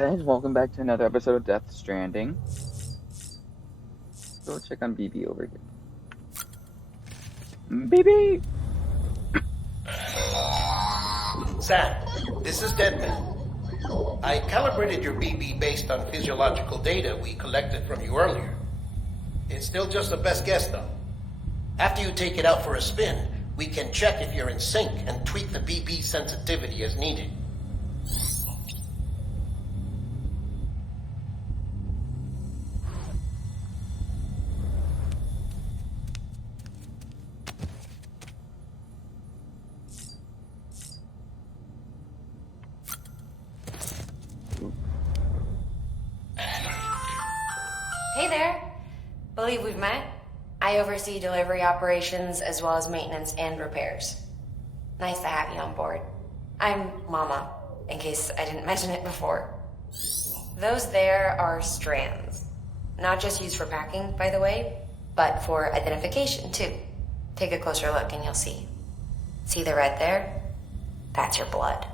guys, welcome back to another episode of Death Stranding. Go check on BB over here. BB! Sam, this is Deadman. I calibrated your BB based on physiological data we collected from you earlier. It's still just a best guess, though. After you take it out for a spin, we can check if you're in sync and tweak the BB sensitivity as needed. Hey there. Believe we've met. I oversee delivery operations as well as maintenance and repairs. Nice to have you on board. I'm Mama, in case I didn't mention it before. Those there are strands. Not just used for packing, by the way, but for identification too. Take a closer look and you'll see. See the red there? That's your blood.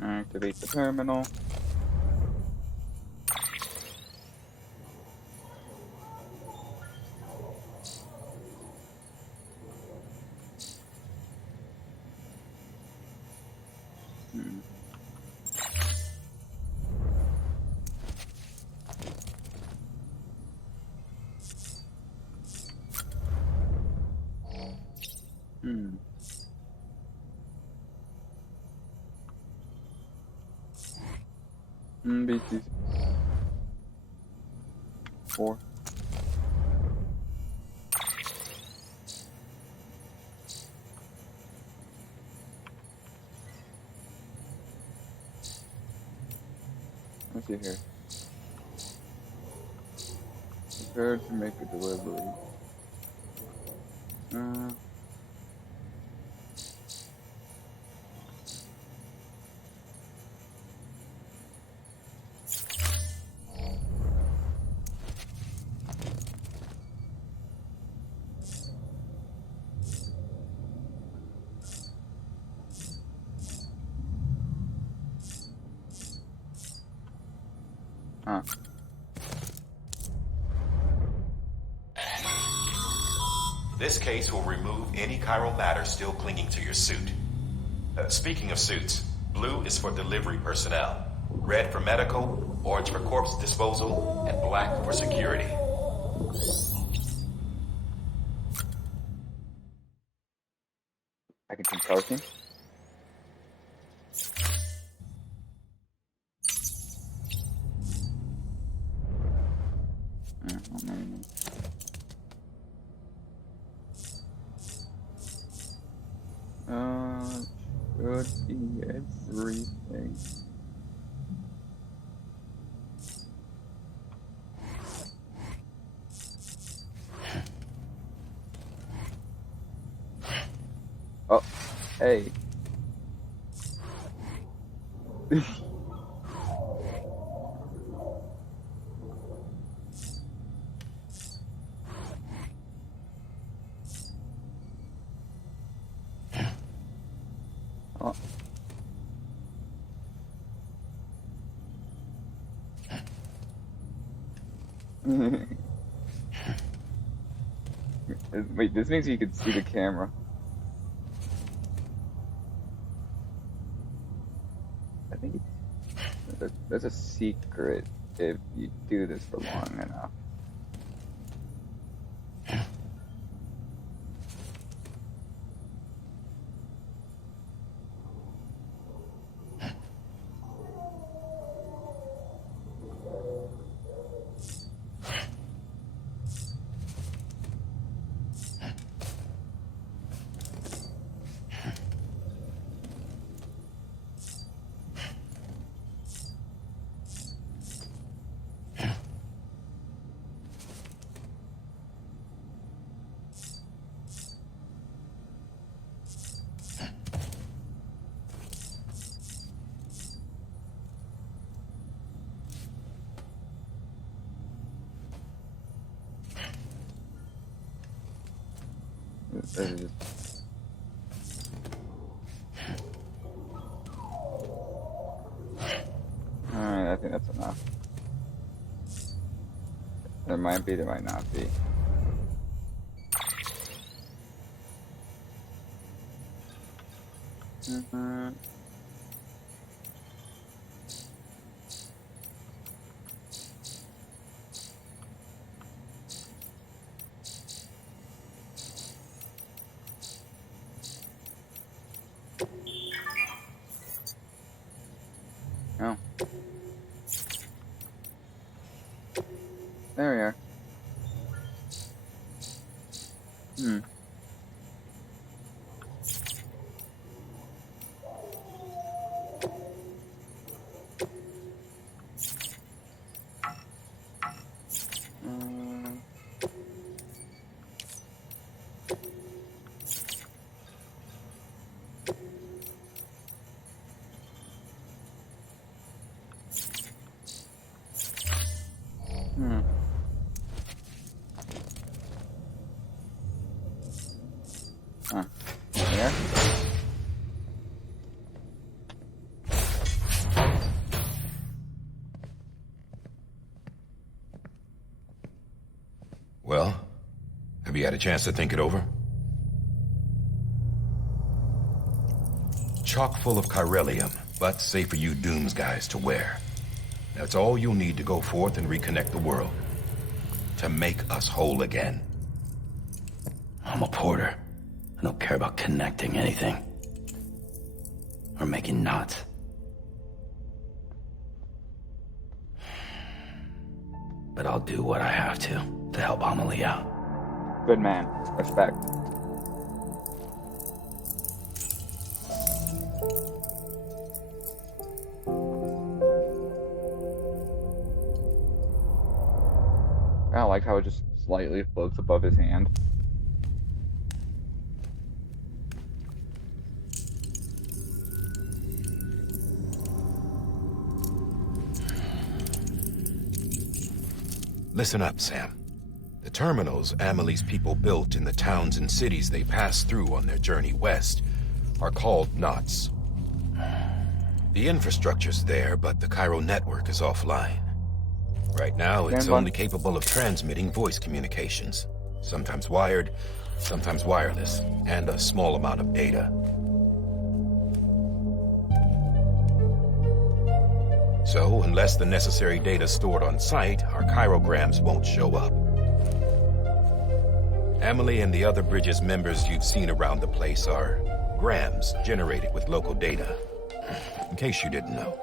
Activate the terminal. BT 4. Let's see here. Prepare to make a delivery. This case will remove any chiral matter still clinging to your suit. Speaking of suits, blue is for delivery personnel, red for medical, orange for corpse disposal, and black for security. I can control him. Should be everything. Oh, hey. Oh. Wait, this means you can see the camera. I think that's a secret if you do this for long enough. This is Alright, I think that's enough. There might be, there might not be. Oh. There we are. Hmm. Huh. There? Well, have you had a chance to think it over? Chock full of chiralium, but safe for you Dooms guys to wear. That's all you'll need to go forth and reconnect the world. To make us whole again. I'm a porter. I don't care about connecting anything. Or making knots. But I'll do what I have to help Amelie out. Good man. Respect. I like how it just slightly floats above his hand. Listen up, Sam. The terminals Amelie's people built in the towns and cities they passed through on their journey west are called knots. The infrastructure's there, but the Cairo network is offline. Right now, it's only capable of transmitting voice communications. Sometimes wired, sometimes wireless, and a small amount of data. So, unless the necessary data is stored on site, our chirograms won't show up. Amelie and the other Bridges members you've seen around the place are grams generated with local data. In case you didn't know.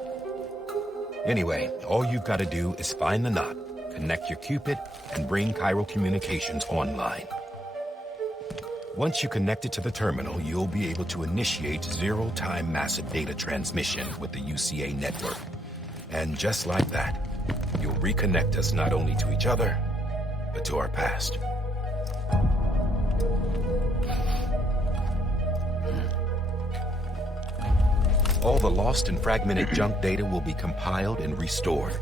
Anyway, all you've got to do is find the knot, connect your Cupid, and bring Cairo communications online. Once you connect it to the terminal, you'll be able to initiate zero-time massive data transmission with the UCA network. And just like that, you'll reconnect us not only to each other, but to our past. All the lost and fragmented junk data will be compiled and restored.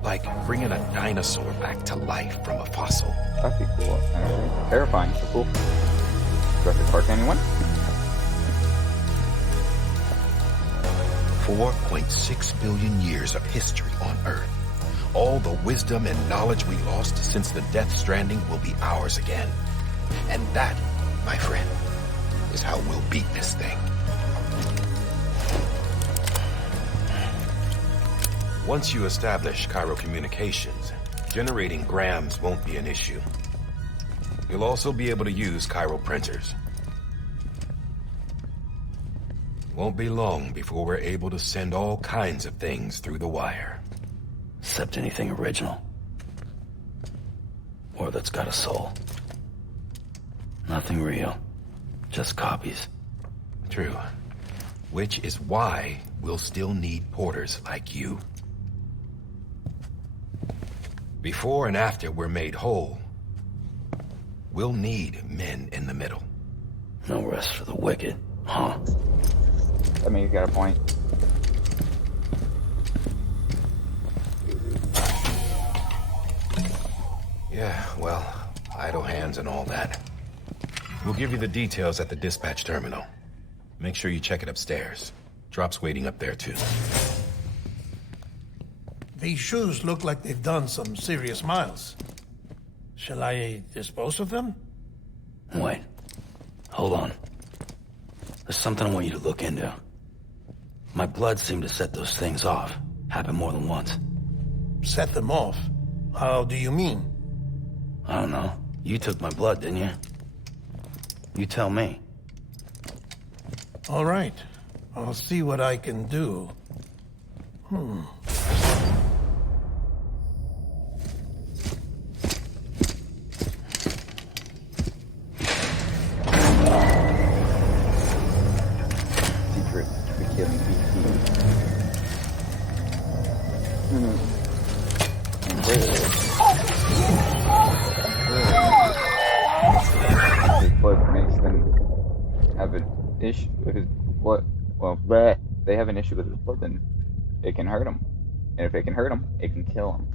Like bringing a dinosaur back to life from a fossil. That'd be cool. Terrifying, but cool. Jurassic Park, anyone? 4.6 billion years of history on Earth. All the wisdom and knowledge we lost since the Death Stranding will be ours again. And that, my friend, is how we'll beat this thing. Once you establish Cairo communications, generating grams won't be an issue. You'll also be able to use Cairo printers. Won't be long before we're able to send all kinds of things through the wire. Except anything original. Or that's got a soul. Nothing real. Just copies. True. Which is why we'll still need porters like you. Before and after we're made whole, we'll need men in the middle. No rest for the wicked, huh? I mean, you got a point. Yeah, well, idle hands and all that. We'll give you the details at the dispatch terminal. Make sure you check it upstairs. Drop's waiting up there, too. These shoes look like they've done some serious miles. Shall I dispose of them? Wait. Hold on. There's something I want you to look into. My blood seemed to set those things off. Happened more than once. Set them off? How do you mean? I don't know. You took my blood, didn't you? You tell me. All right. I'll see what I can do. Secret to killing BP. His blood makes them have an issue with his blood. Well, they have an issue with his blood, then it can hurt him. And if it can hurt him, it can kill him.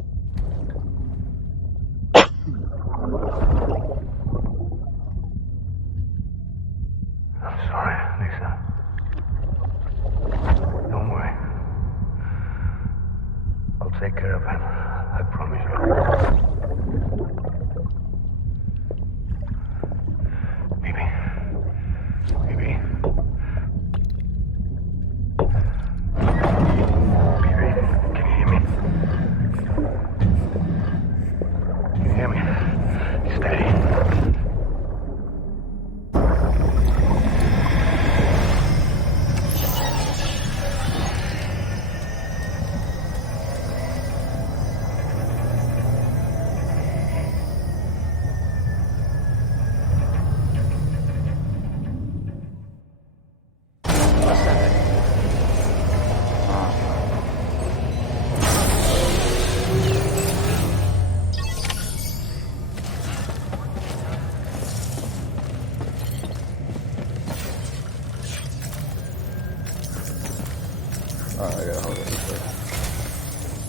I'm sorry, Lisa. Don't worry. I'll take care of him. I promise you. Baby. Baby. Baby, can you hear me? Can you hear me? Steady.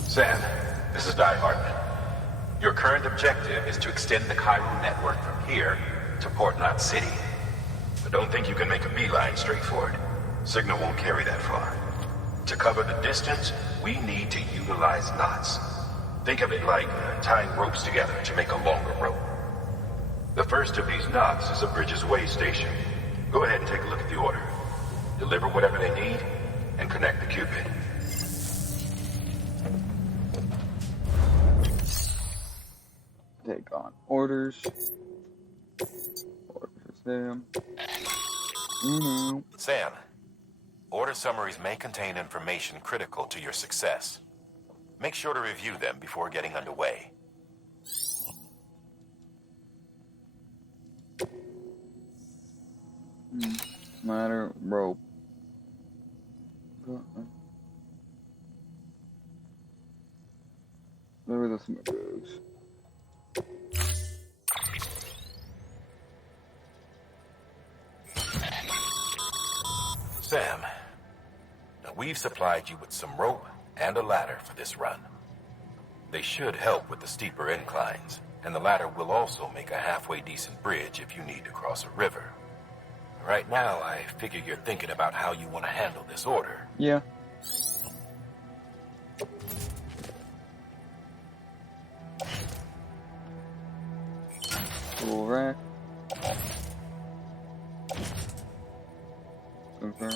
Sam, this is Die Hartman. Your current objective is to extend the chiral network from here to Port Knot City. But don't think you can make a beeline straight for it. Signal won't carry that far. To cover the distance, we need to utilize knots. Think of it like tying ropes together to make a longer rope. The first of these knots is a Bridges Way station. Go ahead and take a look at the order. Deliver whatever they need, and connect the Cupid. Take on orders. Orders them. Sam, order summaries may contain information critical to your success. Make sure to review them before getting underway. Ladder, rope. Where the smoke goes. Sam, now we've supplied you with some rope and a ladder for this run. They should help with the steeper inclines, and the ladder will also make a halfway decent bridge if you need to cross a river. Right now, I figure you're thinking about how you want to handle this order. Yeah. Tool rack. Confirm.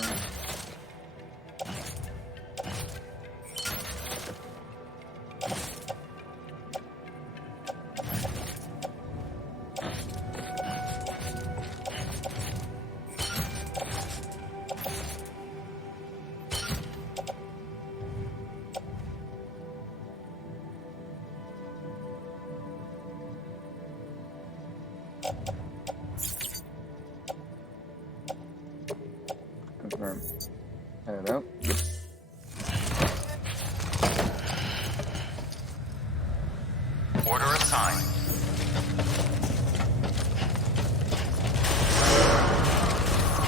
Confirm. Head out. Order assigned.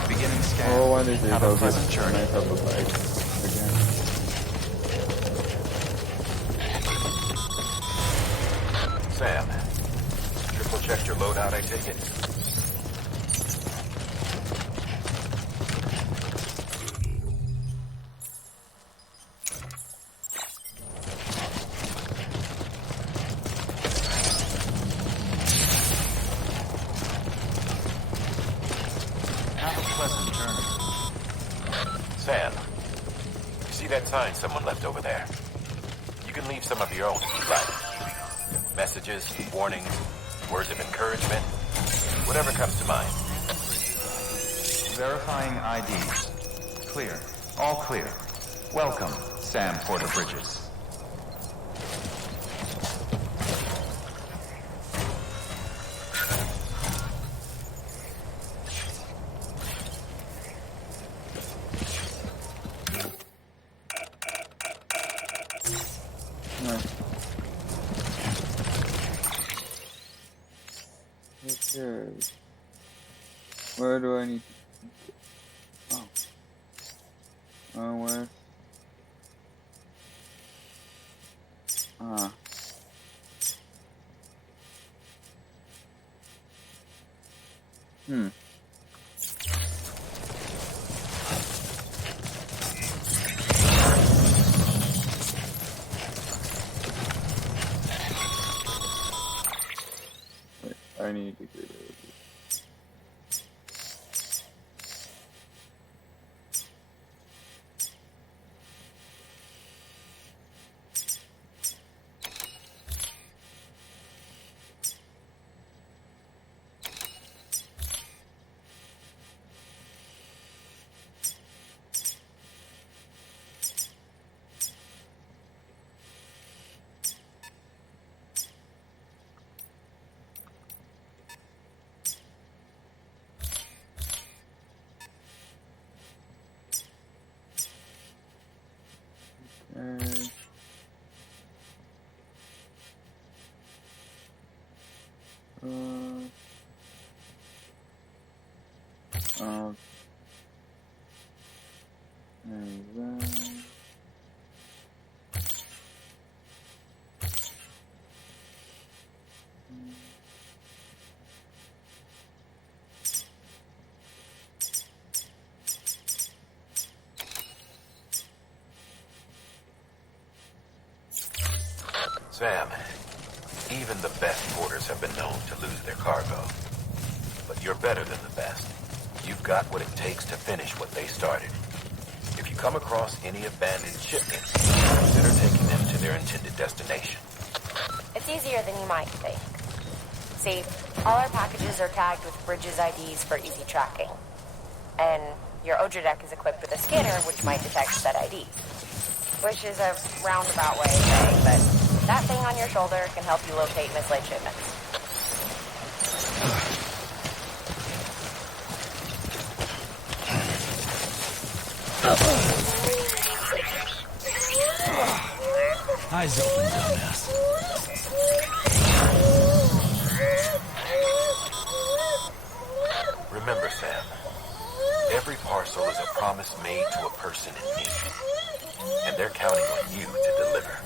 Beginning scan. Oh, why did they Have a go pleasant get journey. nice up with like again? Sam, triple checked your loadout, I take it? Pleasant journey. Sam, you see that sign someone left over there? You can leave some of your own if you like. Messages, warnings, words of encouragement, whatever comes to mind. Verifying IDs. Clear. All clear. Welcome, Sam Porter Bridges. Okay. Where do I need to... Oh. Where? Hmm. Wait, I need to get it. Okay. And then... Sam, even the best porters have been known to lose their cargo. But you're better than the best. You've got what it takes to finish what they started. If you come across any abandoned shipments, consider taking them to their intended destination. It's easier than you might think. See, all our packages are tagged with Bridges IDs for easy tracking. And your Odra deck is equipped with a scanner which might detect said IDs. Which is a roundabout way of saying, but that thing on your shoulder can help you locate mislaid shipments. Eyes open, dumbass. Remember, Sam, every parcel is a promise made to a person in need. And they're counting on you to deliver.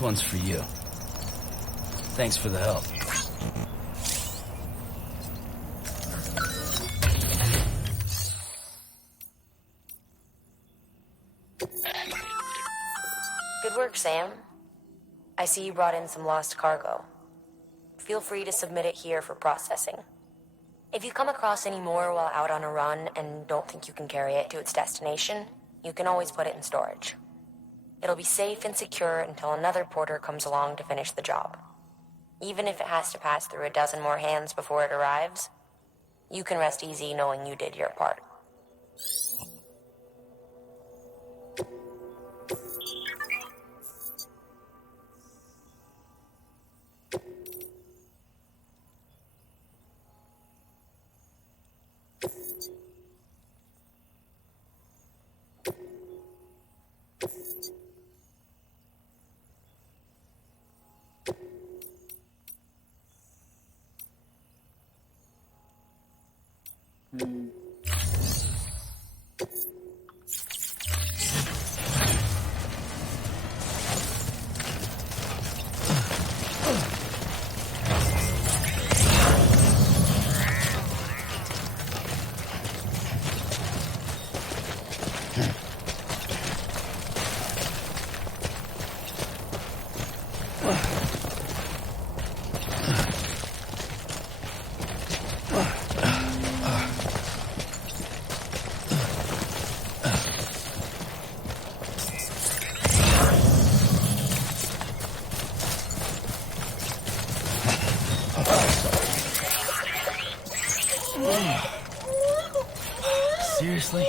This one's for you. Thanks for the help. Good work, Sam. I see you brought in some lost cargo. Feel free to submit it here for processing. If you come across any more while out on a run and don't think you can carry it to its destination, you can always put it in storage. It'll be safe and secure until another porter comes along to finish the job. Even if it has to pass through a dozen more hands before it arrives, you can rest easy knowing you did your part. Seriously?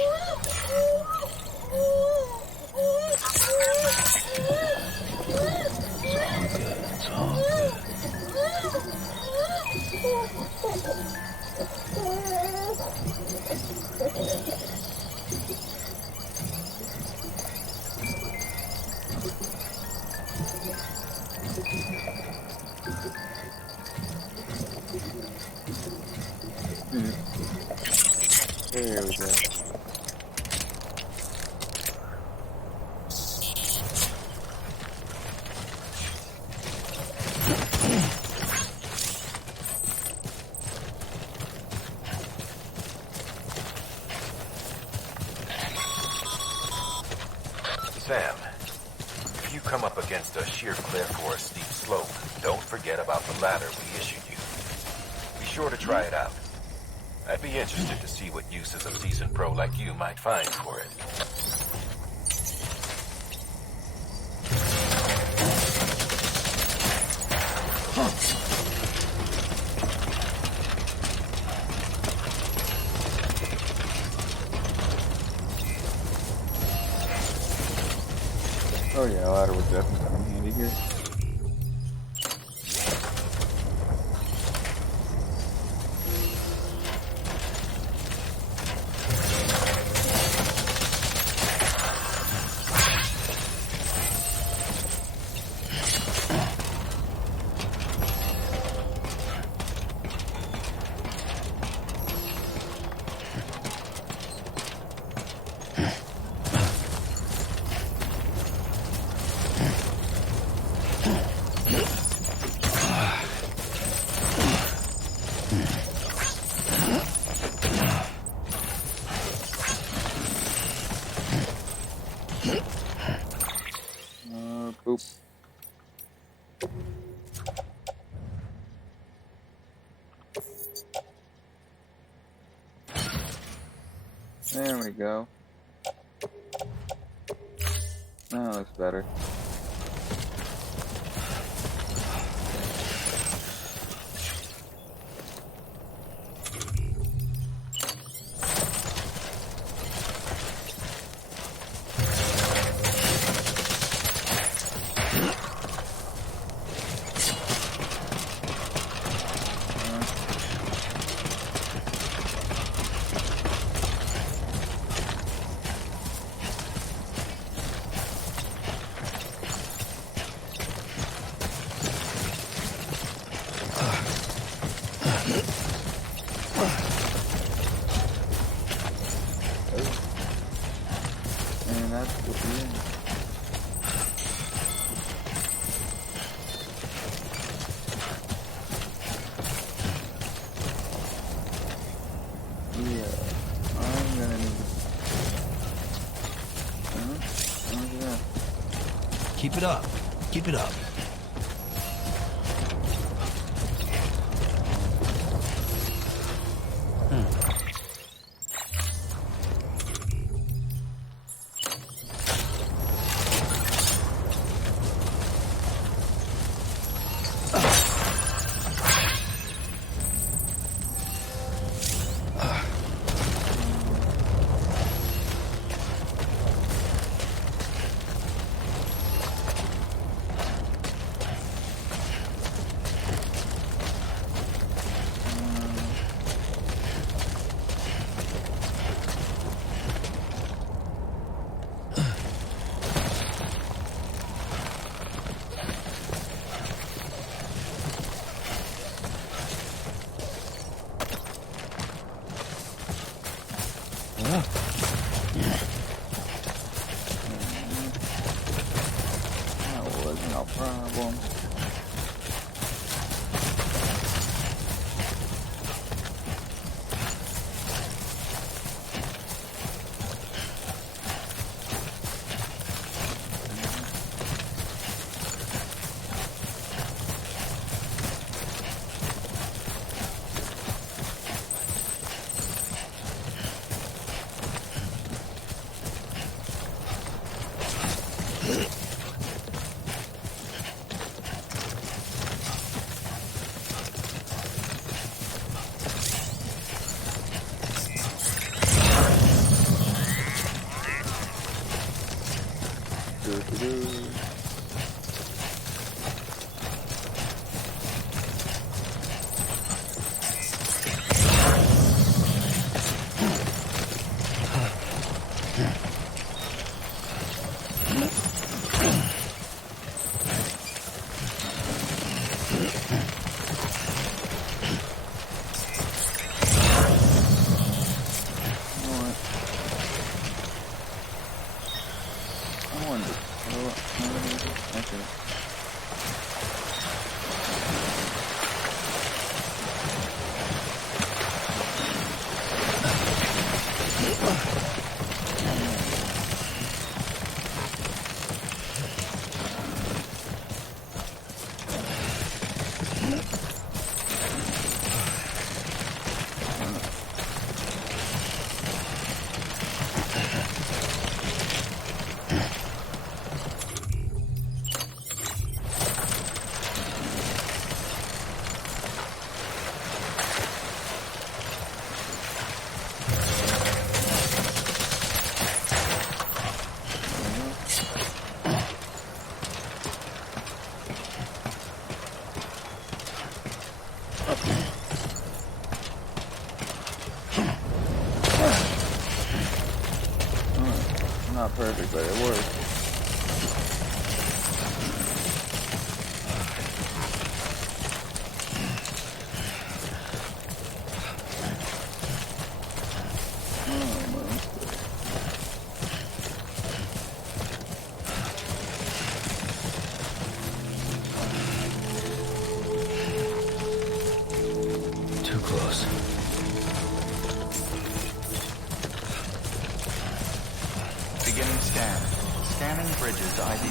It's all good. There we go. Sam, if you come up against a sheer cliff or a steep slope, don't forget about the ladder we issued you. Be sure to try it out. I'd be interested to see what uses a seasoned pro like you might find for it. Oh yeah, ladder would definitely come in handy here. Boop. There we go. That looks better. And that's the end. Keep it up. Keep it up. That was no problem. Not perfect, but it works. Too close. Beginning scan. Scanning bridges ID.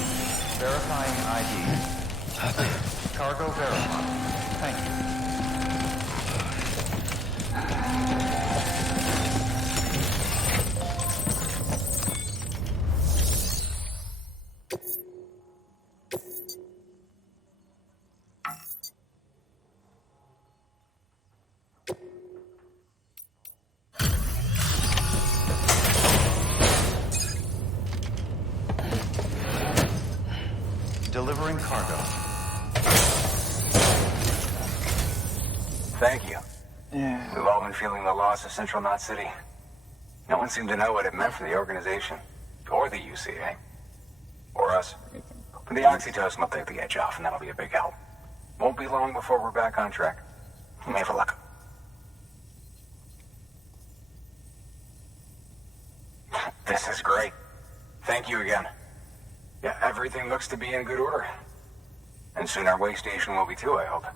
Verifying ID. Cargo verified. Thank you. Delivering cargo. Thank you. Yeah. We've all been feeling the loss of Central Knot City. No one seemed to know what it meant for the organization. Or the UCA. Or us. But the oxytocin will take the edge off, and that'll be a big help. Won't be long before we're back on track. We may have luck. This is great. Thank you again. Yeah, everything looks to be in good order. And soon our way station will be too, I hope.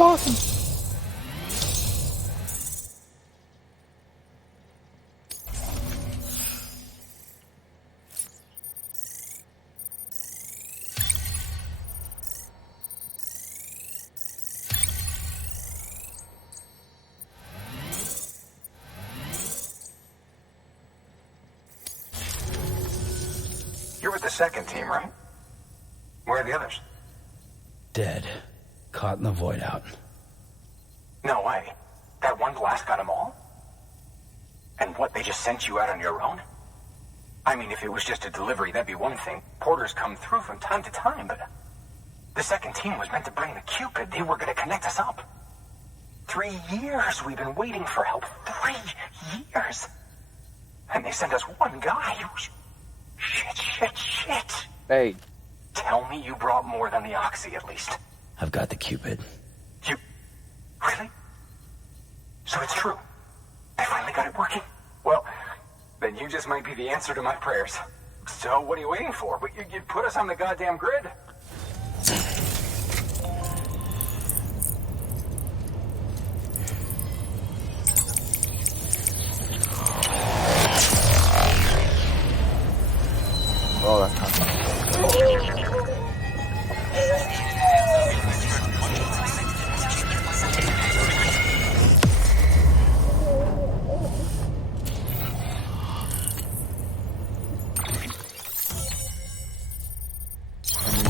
awesome. You're with the second team, right? Where are the others? Dead. Caught in the void out. No way. That one blast got them all? And what, they just sent you out on your own? I mean, if it was just a delivery, that'd be one thing. Porters come through from time to time, but the second team was meant to bring the Cupid. They were going to connect us up. 3 years we've been waiting for help. 3 years. And they sent us one guy. Shit. Hey. Tell me you brought more than the Oxy, at least. I've got the Cupid. You... Really? So it's true. I finally got it working. Well, then you just might be the answer to my prayers. So what are you waiting for? But you put us on the goddamn grid. Oh, that's not bad.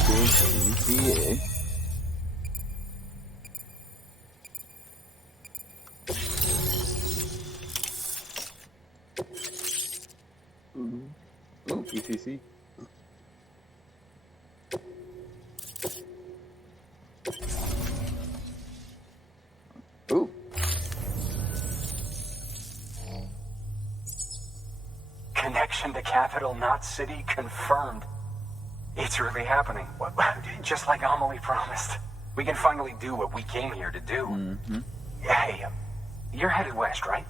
UCA. Oh, ETC. Ooh. Connection to Capital Knot City confirmed. It's really happening. Just like Amelie promised. We can finally do what we came here to do. Mm-hmm. Hey, you're headed west, right?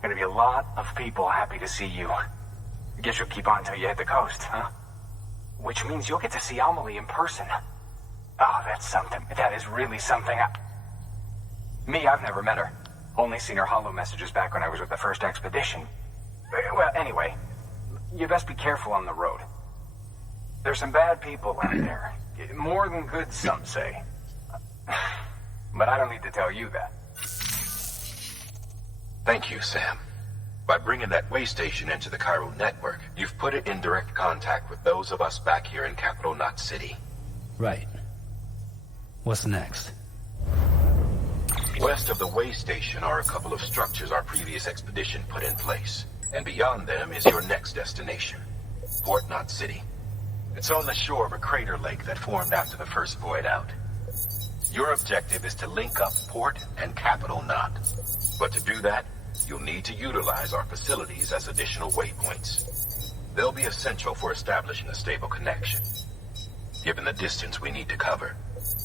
Gonna be a lot of people happy to see you. Guess you'll keep on until you hit the coast, huh? Which means you'll get to see Amelie in person. Oh, that's something. That is really something. Me, I've never met her. Only seen her holo messages back when I was with the first expedition. Well, anyway, you best be careful on the road. There's some bad people out there. More than good, some say. But I don't need to tell you that. Thank you, Sam. By bringing that way station into the Cairo network, you've put it in direct contact with those of us back here in Capital Knot City. Right. What's next? West of the way station are a couple of structures our previous expedition put in place. And beyond them is your next destination, Port Knot City. It's on the shore of a crater lake that formed after the first void out. Your objective is to link up Port and Capital Knot. But to do that, you'll need to utilize our facilities as additional waypoints. They'll be essential for establishing a stable connection. Given the distance we need to cover,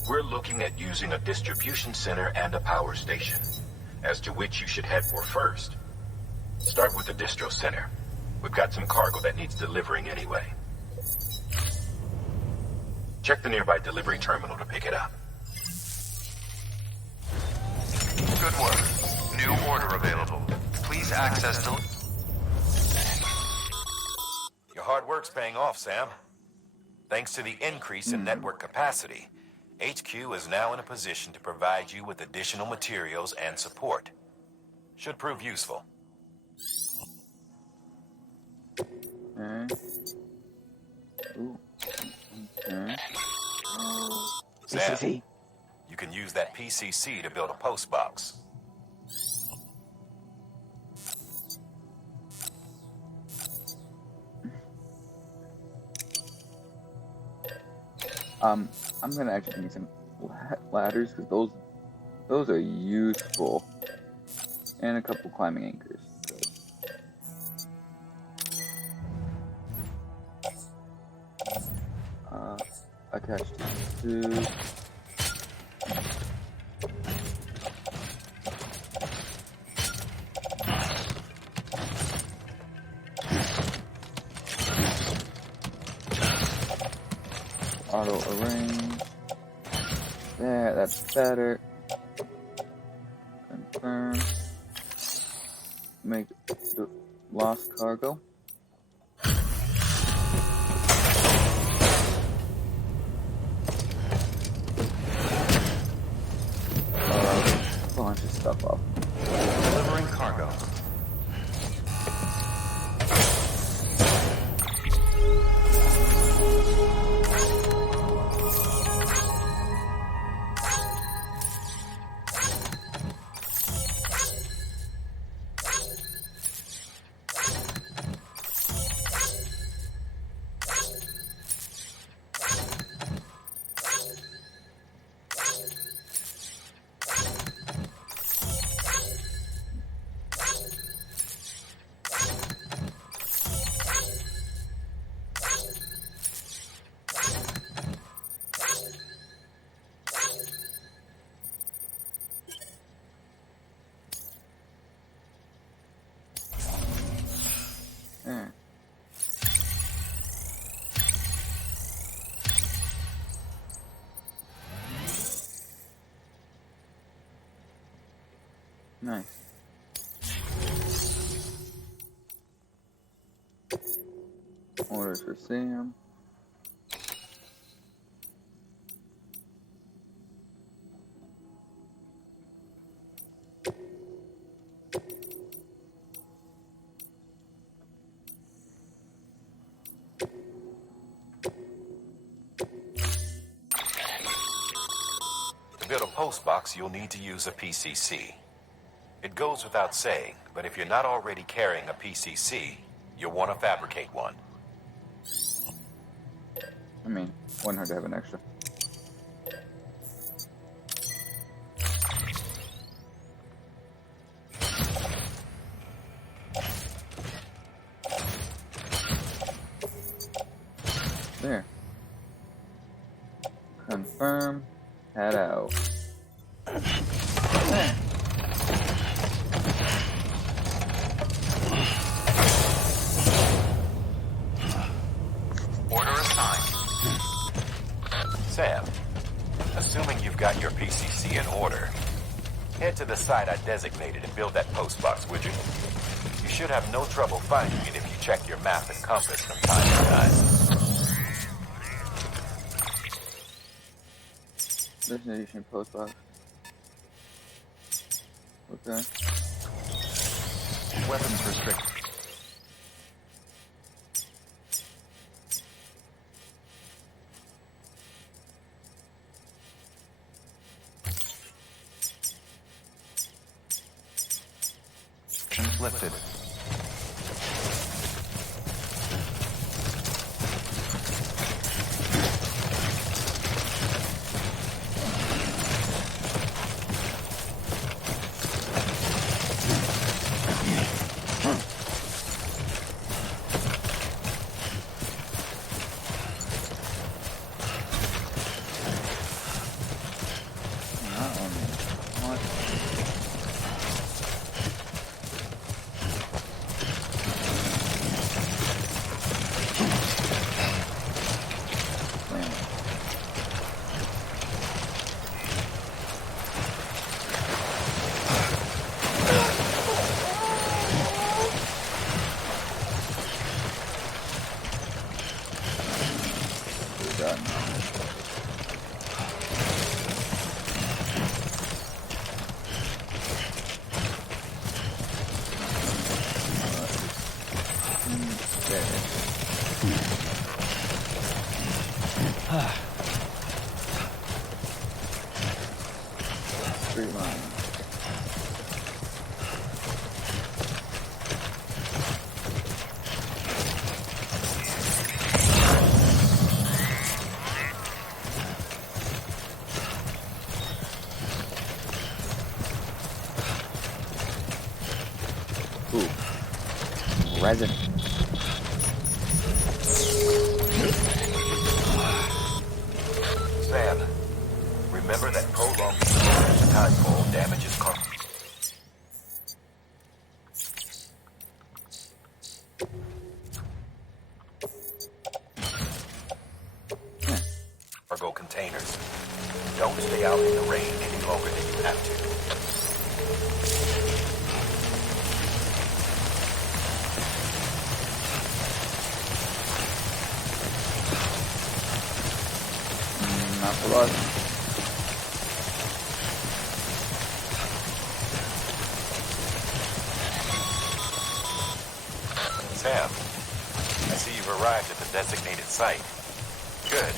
we're looking at using a distribution center and a power station, as to which you should head for first. Start with the distro center. We've got some cargo that needs delivering anyway. Check the nearby delivery terminal to pick it up. Good work. New order available. Please access Your hard work's paying off, Sam. Thanks to the increase in network capacity, HQ is now in a position to provide you with additional materials and support. Should prove useful. Okay. Ooh. Okay. Sam, you can use that PCC to build a post box. I'm gonna actually need some ladders because those are useful, and a couple climbing anchors. Attached to suit. Auto arrange. There, that's better. confirm. Make the lost cargo. Bunch of stuff up. Delivering cargo. There. Nice. Orders for Sam. To build a post box, you'll need to use a PCC. It goes without saying, but if you're not already carrying a PCC, you'll want to fabricate one. I mean, wouldn't hurt to have an extra. There. Confirm. Head out. Order assigned. Sam, assuming you've got your PCC in order, head to the site I designated and build that post box, would you? You should have no trouble finding it if you check your map and compass from time to time. Destination post box. Okay. Weapons restricted. Restrictions lifted. Straight line. Ooh. Resin. Sam, remember that prolonged tidefall damages car. Cargo containers. Don't stay out in the rain any longer than you have to. Not for us. Sam, I see you've arrived at the designated site. Good.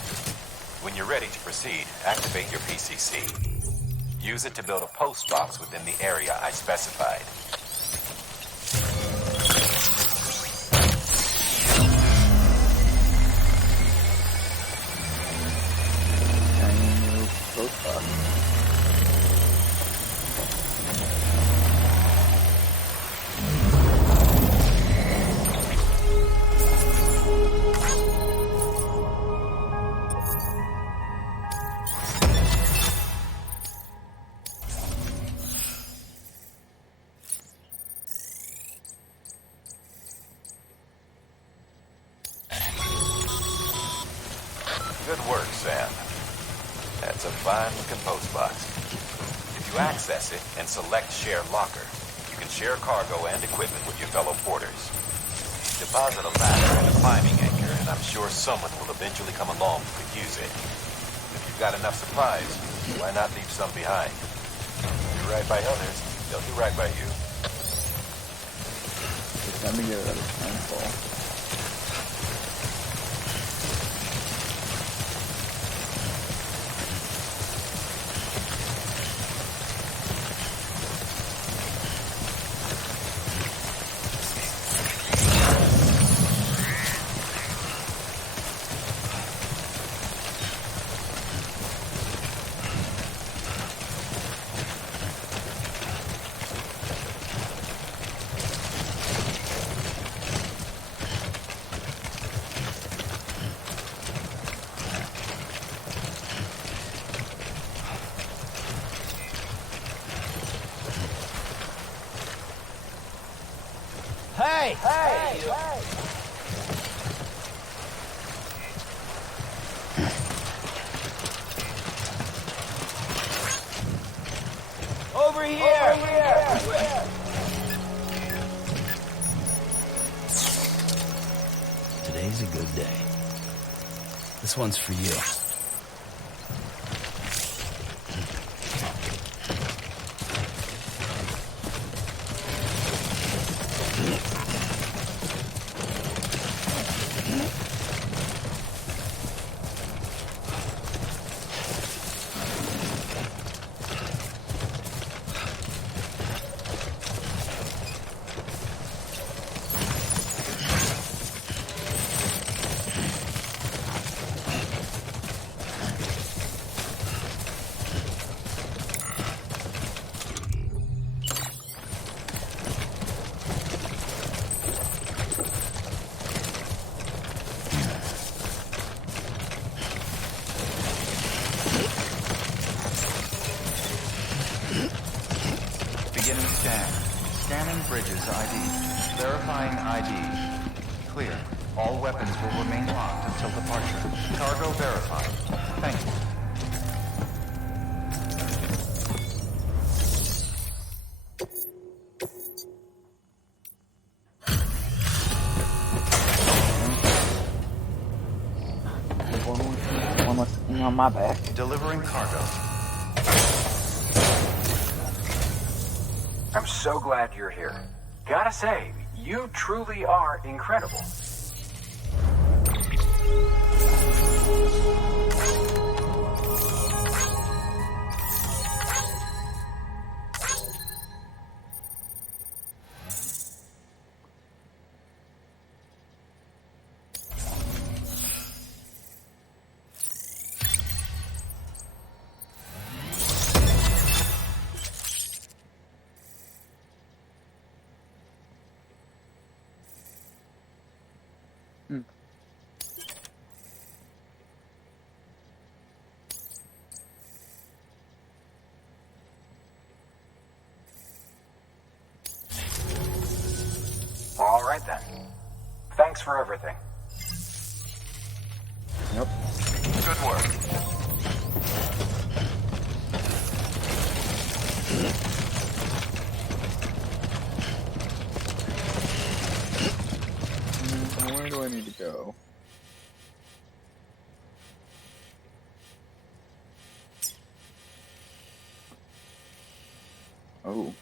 When you're ready to proceed, activate your PCC. Use it to build a post box within the area I specified. Good work, Sam. That's a fine-looking post box. If you access it and select Share Locker, you can share cargo and equipment with your fellow porters. Deposit a ladder and a climbing anchor, and I'm sure someone will eventually come along who could use it. If you've got enough supplies, why not leave some behind? Do right by others, they'll do right by you. Let me get it at a handful. Hey! Over here! Today's a good day. This one's for you. Beginning scan. Scanning bridges ID. Verifying ID. Clear. All weapons will remain locked until departure. Cargo verified. Thank you. One less thing on my back. Delivering cargo. I'm so glad you're here. Gotta say, you truly are incredible. All right then. Thanks for everything. Yep. Good work. Where do I need to go? Oh.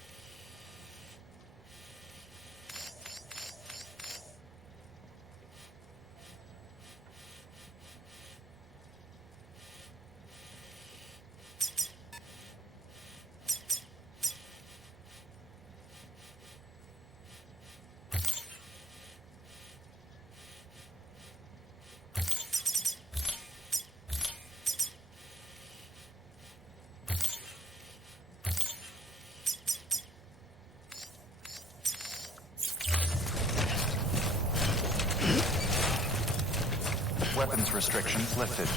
Weapons restrictions lifted.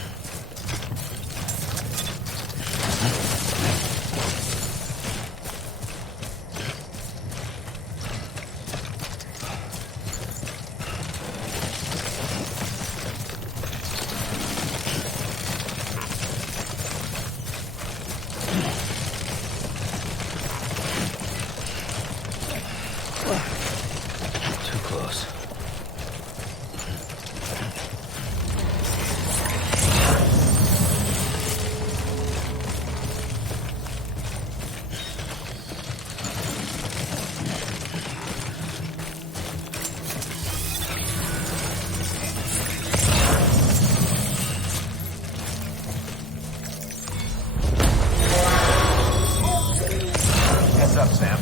Too close. Heads up, Sam.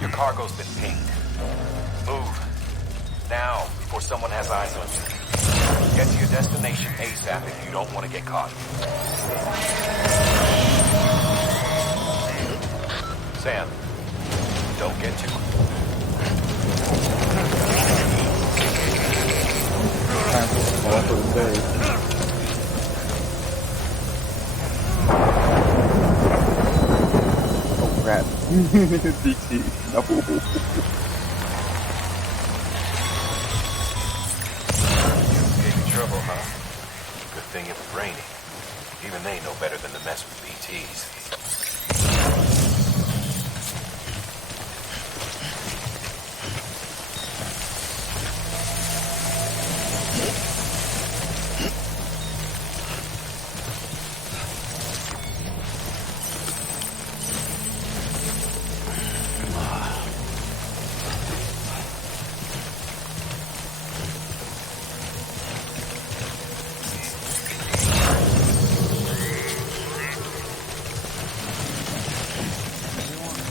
Your cargo's been pinged. Move. Now, before someone has eyes on you. Get to your destination ASAP if you don't want to get caught. Sam, don't get too... Time for all for the day. Oh crap. DT. No. Escaping trouble, huh? Good thing it was raining. Even they know better than to mess with BTs.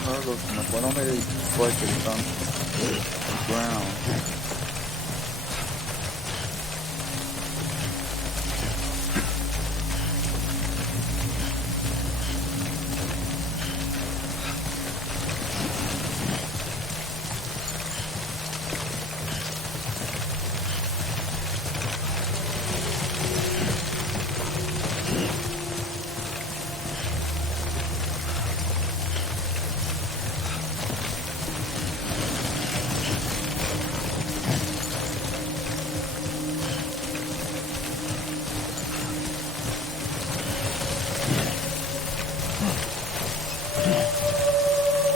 Cargo so much. Why don't they like it on the ground?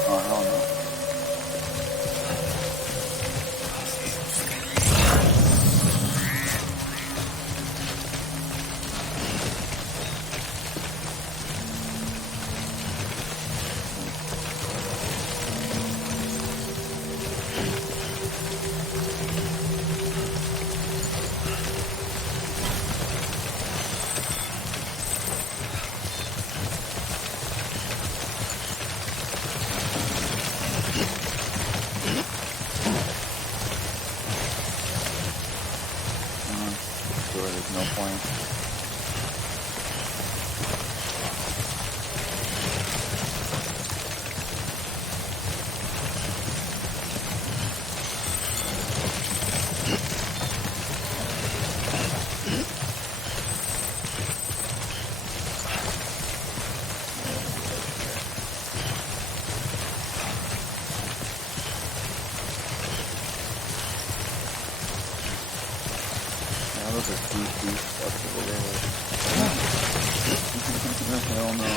Oh, hell no. Sure, there's no point. Now those are goofy stuff over there. Hell no.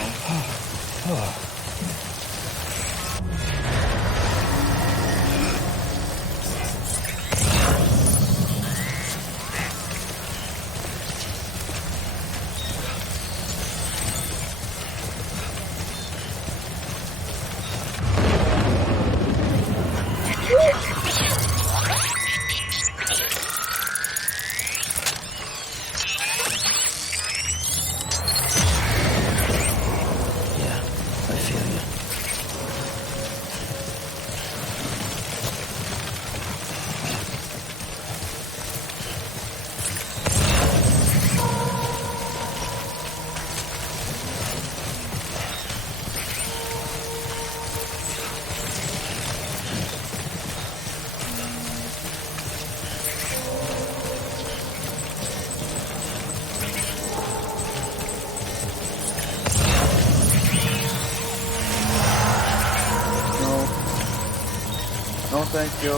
thank you.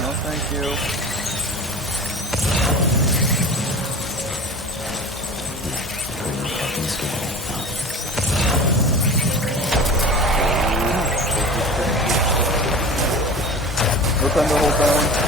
No, thank you. Look on the whole down.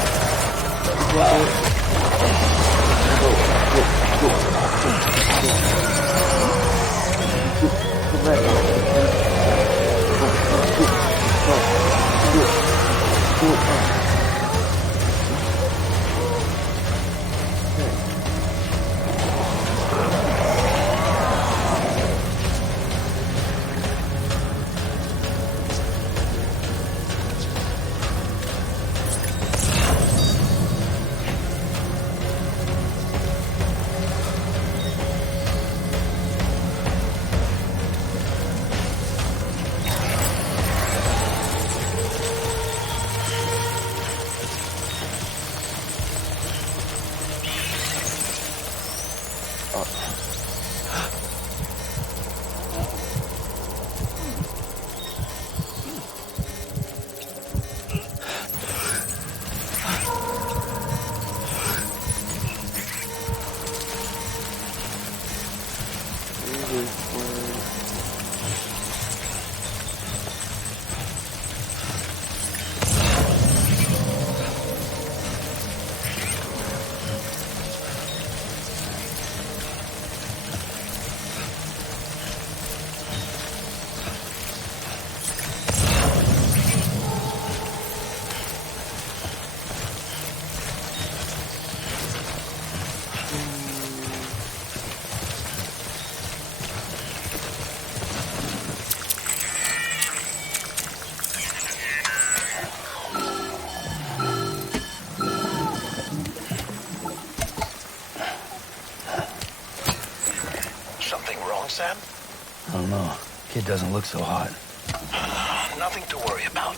Sam? I don't know. Kid doesn't look so hot. Nothing to worry about.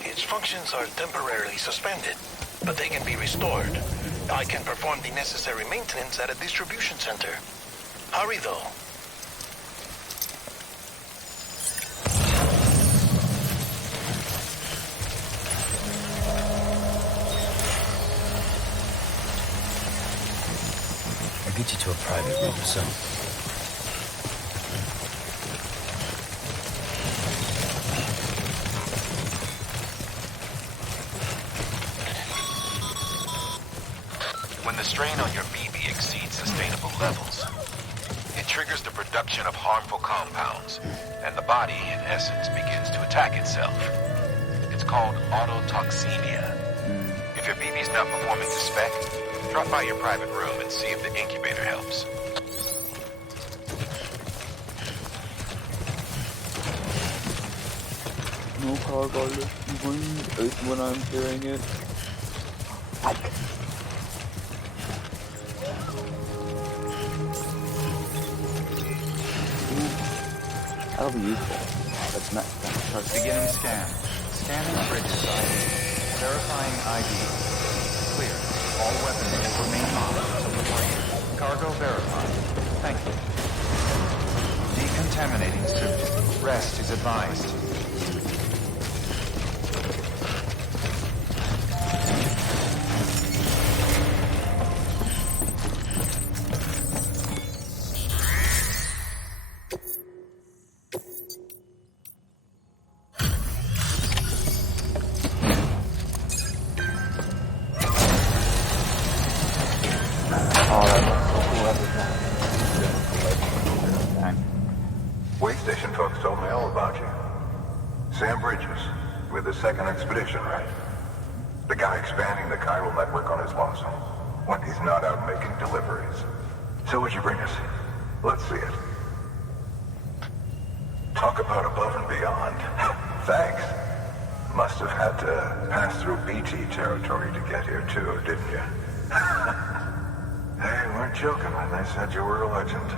Its functions are temporarily suspended, but they can be restored. I can perform the necessary maintenance at a distribution center. Hurry, though. I'll get you to a private room, so... When the strain on your BB exceeds sustainable levels, it triggers the production of harmful compounds, and the body, in essence, begins to attack itself. It's called autotoxemia. If your BB's not performing to spec, drop by your private room and see if the incubator helps. No cargo is when I'm hearing it. That'll be useful. That's not Beginning scan. Scanning bridges ID. Verifying ID. Clear. All weapons will remain locked until departure. Cargo verified. Thank you. Decontaminating suit. Rest is advised. Way station folks told me all about you. Sam Bridges, with the second expedition, right? The guy expanding the chiral network on his lonesome, when he's not out making deliveries. So what'd you bring us? Let's see it. Talk about above and beyond. Thanks. Must have had to pass through BT territory to get here too, didn't you? They weren't joking when they said you were a legend.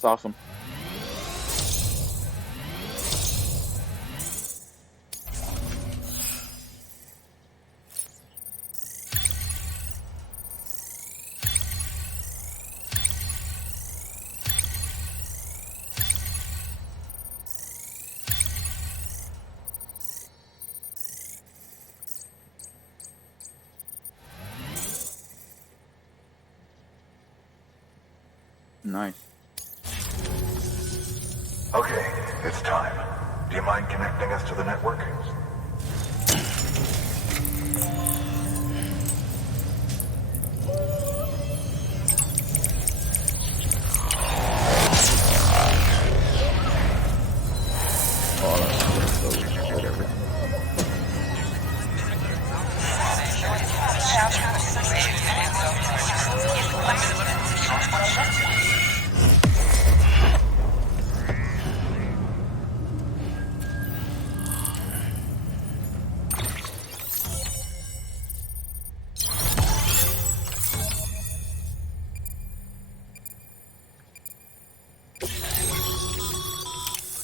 It's awesome. Nice. Okay, it's time. Do you mind connecting us to the network? Whatever.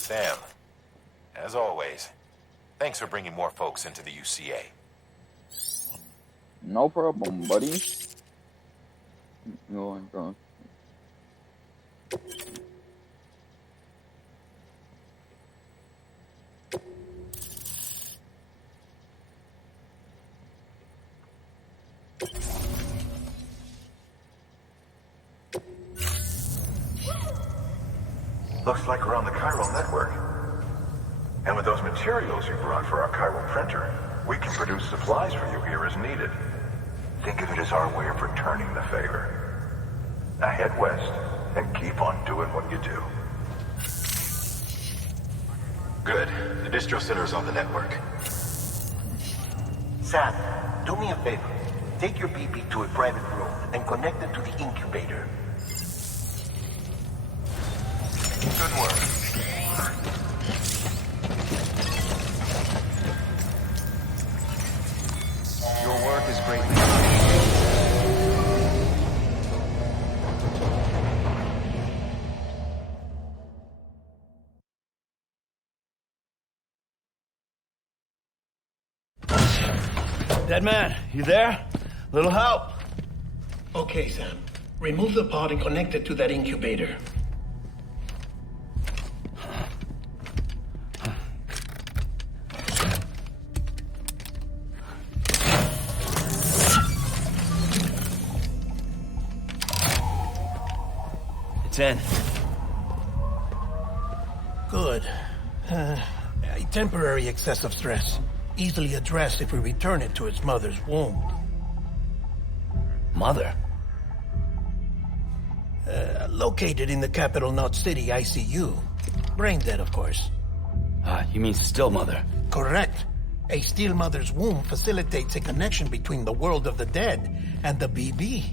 Sam, as always, thanks for bringing more folks into the UCA. No problem, buddy. Go on, bro. Looks like we're on the chiral network. And with those materials you brought for our chiral printer, we can produce supplies for you here as needed. Think of it as our way of returning the favor. Now head west and keep on doing what you do. Good. The distro center is on the network. Sam, do me a favor. Take your BB to a private room and connect it to the incubator. Good work. Your work is greatly appreciated. Dead man, you there? Little help? Okay, Sam. Remove the pod and connect it to that incubator. It's in. Good. A temporary excessive stress. Easily addressed if we return it to its mother's womb. Mother? Located in the capital Knot City ICU. Brain dead, of course. You mean still mother? Correct. A still mother's womb facilitates a connection between the world of the dead and the BB.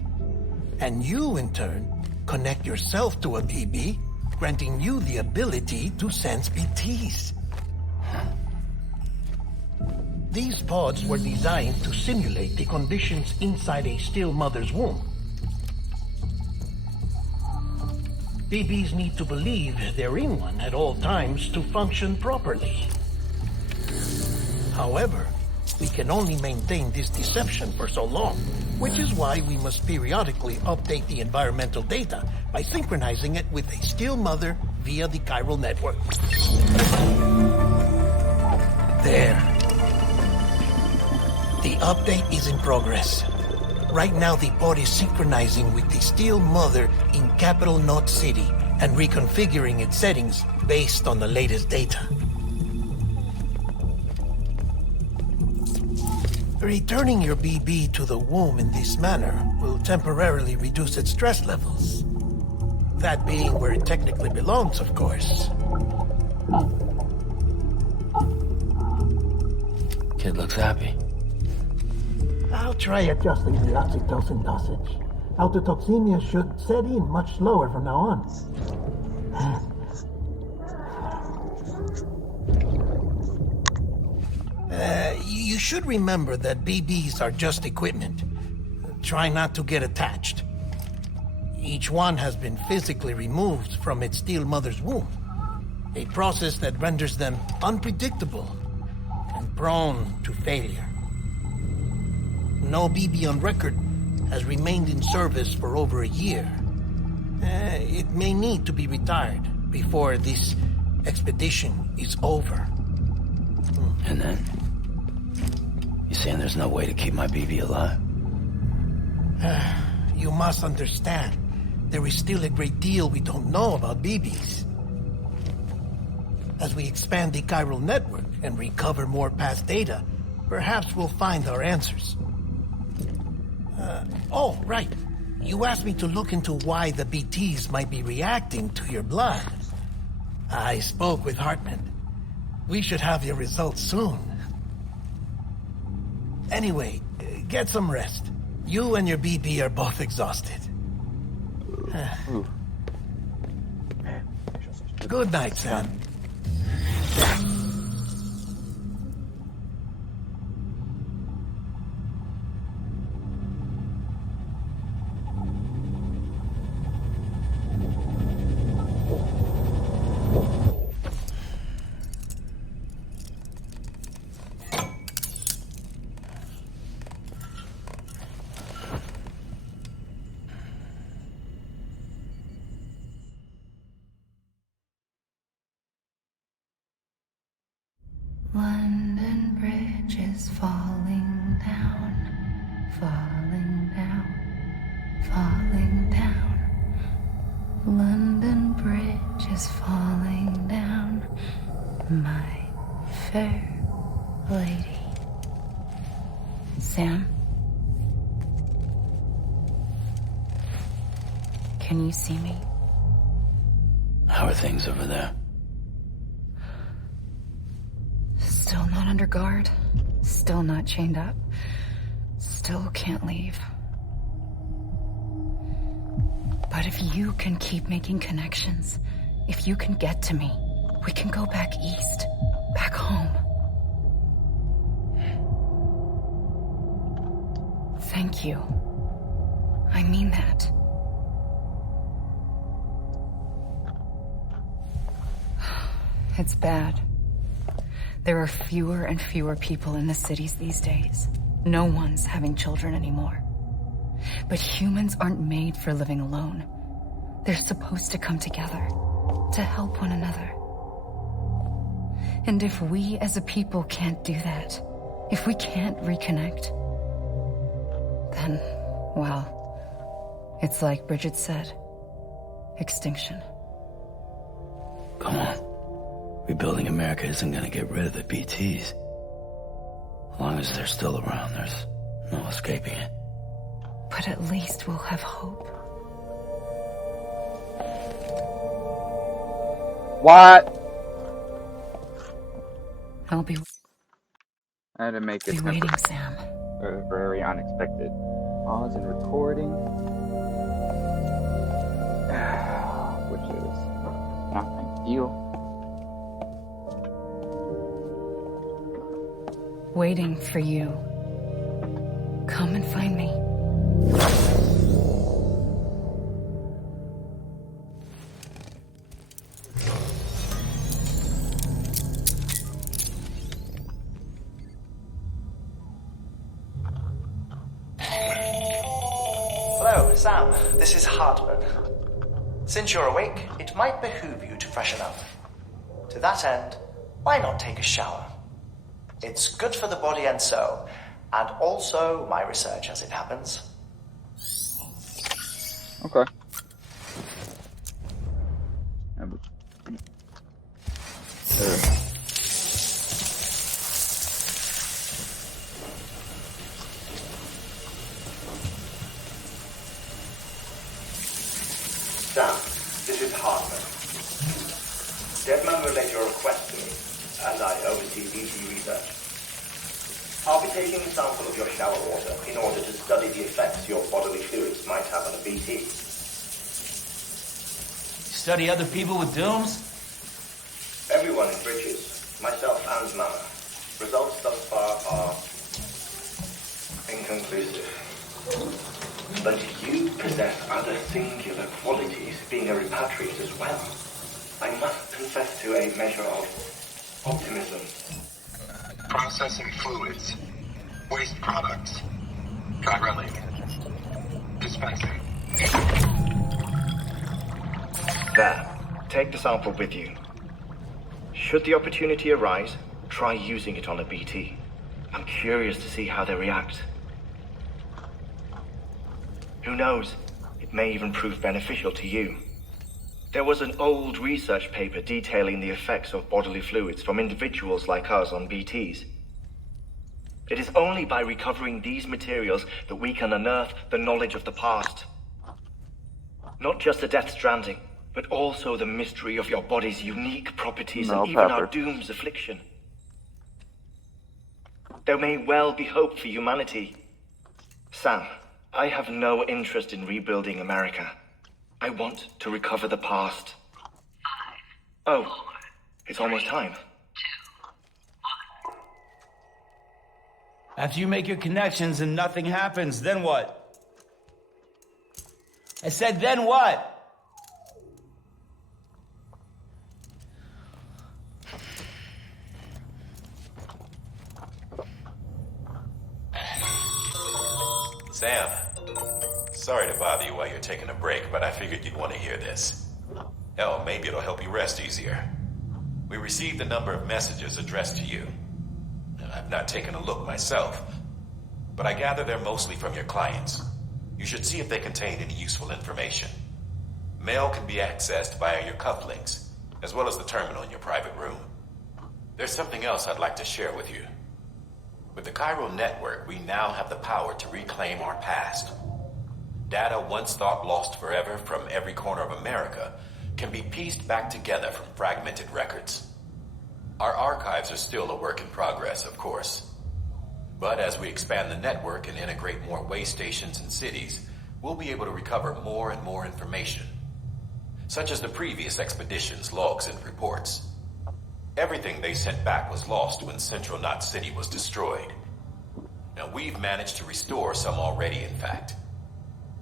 And you, in turn, connect yourself to a BB, granting you the ability to sense BTs. These pods were designed to simulate the conditions inside a still mother's womb. BBs need to believe they're in one at all times to function properly. However, we can only maintain this deception for so long, which is why we must periodically update the environmental data by synchronizing it with a still mother via the chiral network. There. The update is in progress. Right now, the pod is synchronizing with the still mother in capital Knot City and reconfiguring its settings based on the latest data. Returning your BB to the womb in this manner will temporarily reduce its stress levels. That being where it technically belongs, of course. Kid looks happy. I'll try adjusting the oxytocin dosage. Autotoxemia should set in much slower from now on. You should remember that BBs are just equipment. Try not to get attached. Each one has been physically removed from its steel mother's womb. A process that renders them unpredictable and prone to failure. No BB on record has remained in service for over a year. It may need to be retired before this expedition is over. And then? You saying there's no way to keep my BB alive? You must understand, there is still a great deal we don't know about BBs. As we expand the chiral network and recover more past data, perhaps we'll find our answers. Oh, right. You asked me to look into why the BTs might be reacting to your blood. I spoke with Hartman. We should have your results soon. Anyway, get some rest. You and your BB are both exhausted. Good night, Sam. London Bridge is falling down, falling down, falling down. London Bridge is falling down, my fair lady. Sam? Can you see me? How are things over there? Still not under guard. Still not chained up. Still can't leave. But if you can keep making connections, if you can get to me, we can go back east. Back home. Thank you. I mean that. It's bad. There are fewer and fewer people in the cities these days. No one's having children anymore. But humans aren't made for living alone. They're supposed to come together, to help one another. And if we as a people can't do that, if we can't reconnect, then, well, it's like Bridget said, extinction. Come on. Rebuilding America isn't gonna get rid of the BTs. As long as they're still around, there's no escaping it. But at least we'll have hope. What? I'll be I had to make a waiting, Sam. very unexpected pause in recording, which is not ideal. Waiting for you. Come and find me. Hello, Sam. This is Hartman. Since you're awake, it might behoove you to freshen up. To that end, why not take a shower? It's good for the body and soul, and also my research as it happens. Okay. Sam, this is Hartman. Deadman relayed your request to me, and I oversee BT research. I'll be taking a sample of your shower water in order to study the effects your bodily fluids might have on a BT. Study other people with dooms? Everyone in Bridges, myself and Mama. Results thus far are inconclusive. But you possess other singular qualities, being a repatriate as well. I must confess to a measure of optimism. Processing fluids. Waste products. Drilling. Dispensing. There. Take the sample with you. Should the opportunity arise, try using it on a BT. I'm curious to see how they react. Who knows? It may even prove beneficial to you. There was an old research paper detailing the effects of bodily fluids from individuals like us on BTs. It is only by recovering these materials that we can unearth the knowledge of the past. Not just the Death Stranding, but also the mystery of your body's unique properties and even our doom's affliction. There may well be hope for humanity. Sam, I have no interest in rebuilding America. I want to recover the past. Oh, it's almost time. After you make your connections and nothing happens, then what? I said, then what? Sam, sorry to bother you while you're taking a break, but I figured you'd want to hear this. Hell, maybe it'll help you rest easier. We received a number of messages addressed to you. I've not taken a look myself, but I gather they're mostly from your clients. You should see if they contain any useful information. Mail can be accessed via your cufflinks, as well as the terminal in your private room. There's something else I'd like to share with you. With the Chiral Network, we now have the power to reclaim our past. Data once thought lost forever from every corner of America can be pieced back together from fragmented records. Our archives are still a work in progress, of course. But as we expand the network and integrate more way stations and cities, we'll be able to recover more and more information, such as the previous expedition's logs and reports. Everything they sent back was lost when Central Knot City was destroyed. Now we've managed to restore some already, in fact.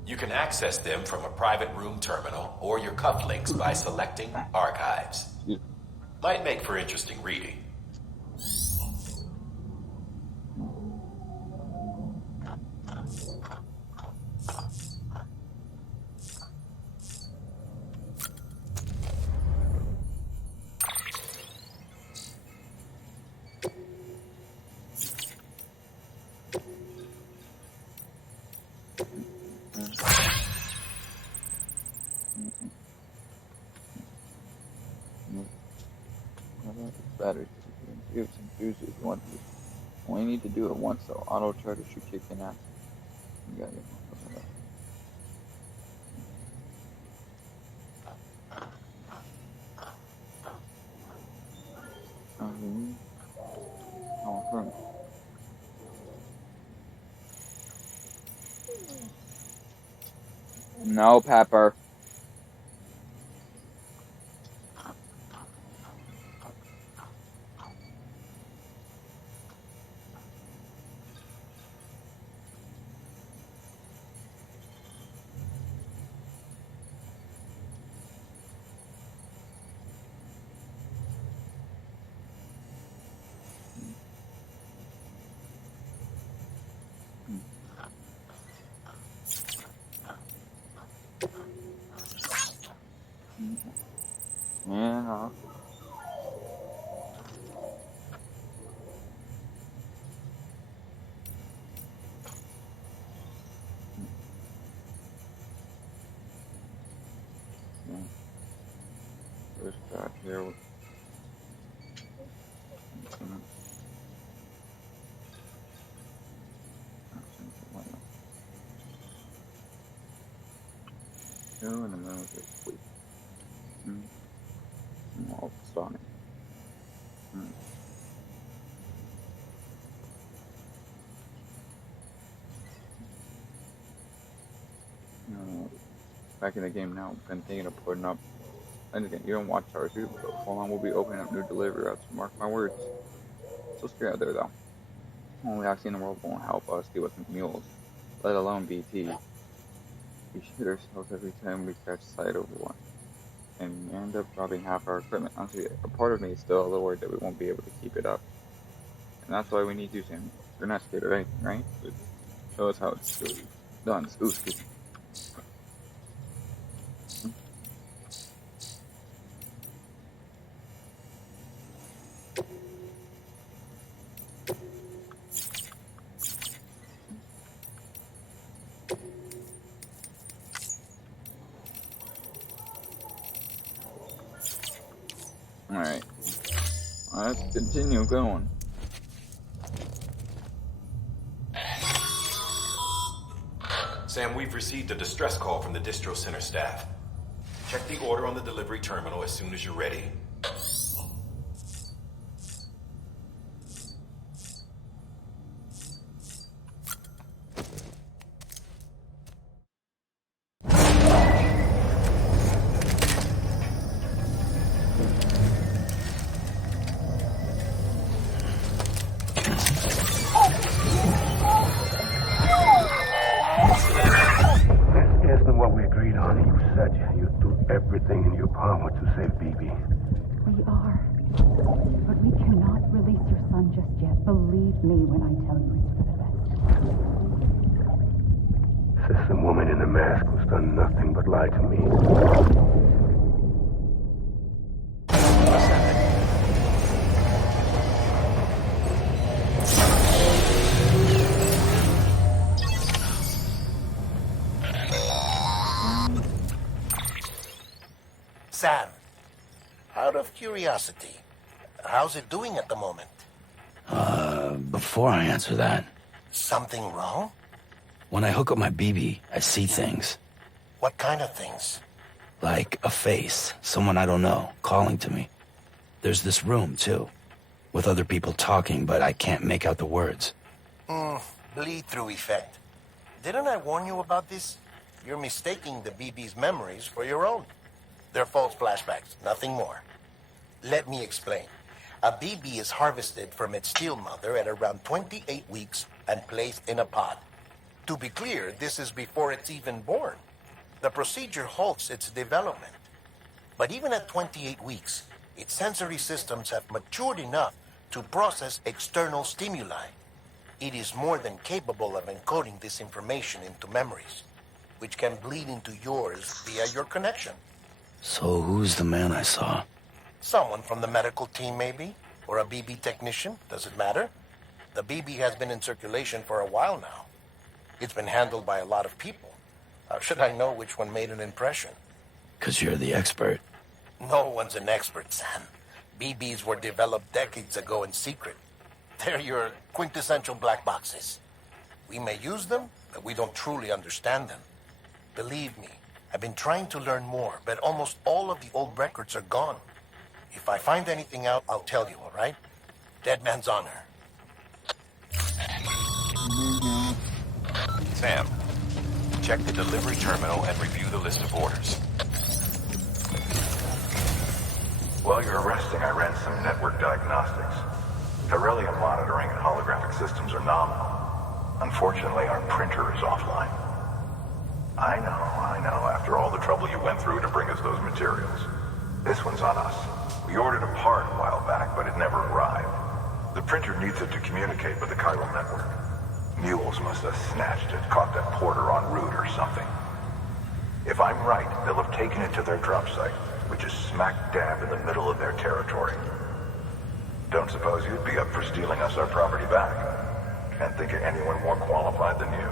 You can access them from a private room terminal or your cufflinks by selecting Archives. Might make for interesting reading. Battery. You if you want to. Only need to do it once though. Auto charger should kick in after. You got it. No, Pepper. Yeah. First shot here. Two in the middle of it. Wait. All stunning. Back in the game now, I've been thinking of putting up. And again, you don't watch ours, but hold on, we'll be opening up new delivery routes. Mark my words. So scary out there, though. Only Oxy in the world won't help us deal with MULES, let alone BT. We shoot ourselves every time we catch sight of one, and we end up dropping half our equipment. Honestly, a part of me is still a little worried that we won't be able to keep it up. And that's why we need you, Sam. You're not scared of anything, right? But show us how it's done. Ooh, excuse me. Alright. Let's continue going. Sam, we've received a distress call from the distro center staff. Check the order on the delivery terminal as soon as you're ready. Isn't what we agreed on. You said you'd do everything in your power to save BB. We are. But we cannot release your son just yet. Believe me when I tell you it's for the best. System woman in the mask who's done nothing but lie to me. Sam, out of curiosity, how's it doing at the moment? Before I answer that, Something wrong? when I hook up my BB, I see things. What kind of things? Like a face, someone I don't know, calling to me. There's this room, too, with other people talking, but I can't make out the words. Bleed-through effect. Didn't I warn you about this? You're mistaking the BB's memories for your own. They're false flashbacks, nothing more. Let me explain. A BB is harvested from its steel mother at around 28 weeks and placed in a pod. To be clear, this is before it's even born. The procedure halts its development. But even at 28 weeks, its sensory systems have matured enough to process external stimuli. It is more than capable of encoding this information into memories, which can bleed into yours via your connection. So who's the man I saw? Someone from the medical team, maybe? Or a BB technician? Does it matter? The BB has been in circulation for a while now. It's been handled by a lot of people. How should I know which one made an impression? 'Cause you're the expert. No one's an expert, Sam. BBs were developed decades ago in secret. They're your quintessential black boxes. We may use them, but we don't truly understand them. Believe me, I've been trying to learn more, but almost all of the old records are gone. If I find anything out, I'll tell you, all right? Dead man's honor. Sam, check the delivery terminal and review the list of orders. While you're resting, I ran some network diagnostics. Beryllium monitoring and holographic systems are nominal. Unfortunately, our printer is offline. I know, after all the trouble you went through to bring us those materials. This one's on us. We ordered a part a while back, but it never arrived. The printer needs it to communicate with the chiral network. Mules must have snatched it, caught that porter en route or something. If I'm right, they'll have taken it to their drop site, which is smack dab in the middle of their territory. Don't suppose you'd be up for stealing us our property back? Can't think of anyone more qualified than you.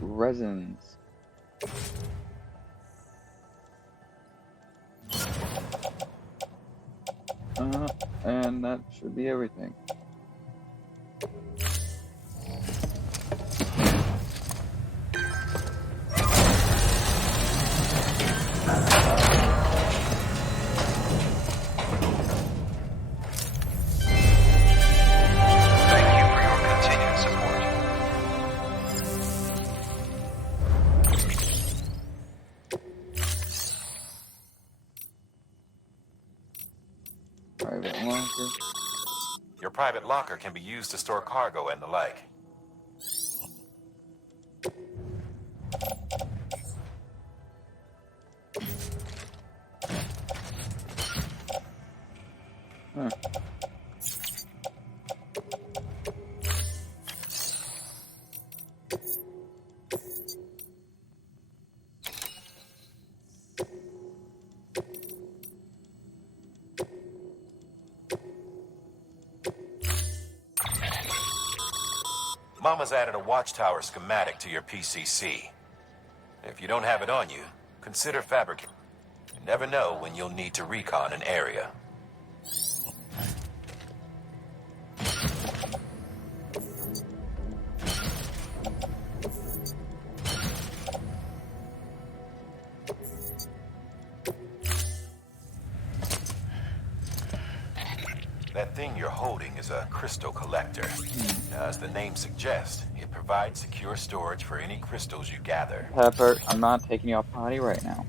Resins. And that should be everything. bunker. Your private locker can be used to store cargo and the like. Huh. Mama's added a watchtower schematic to your PCC. If you don't have it on you, consider fabricating. You never know when you'll need to recon an area. That thing you're holding is a crystal collector. Now, as the name suggests, it provides secure storage for any crystals you gather. Pepper, I'm not taking you off potty right now.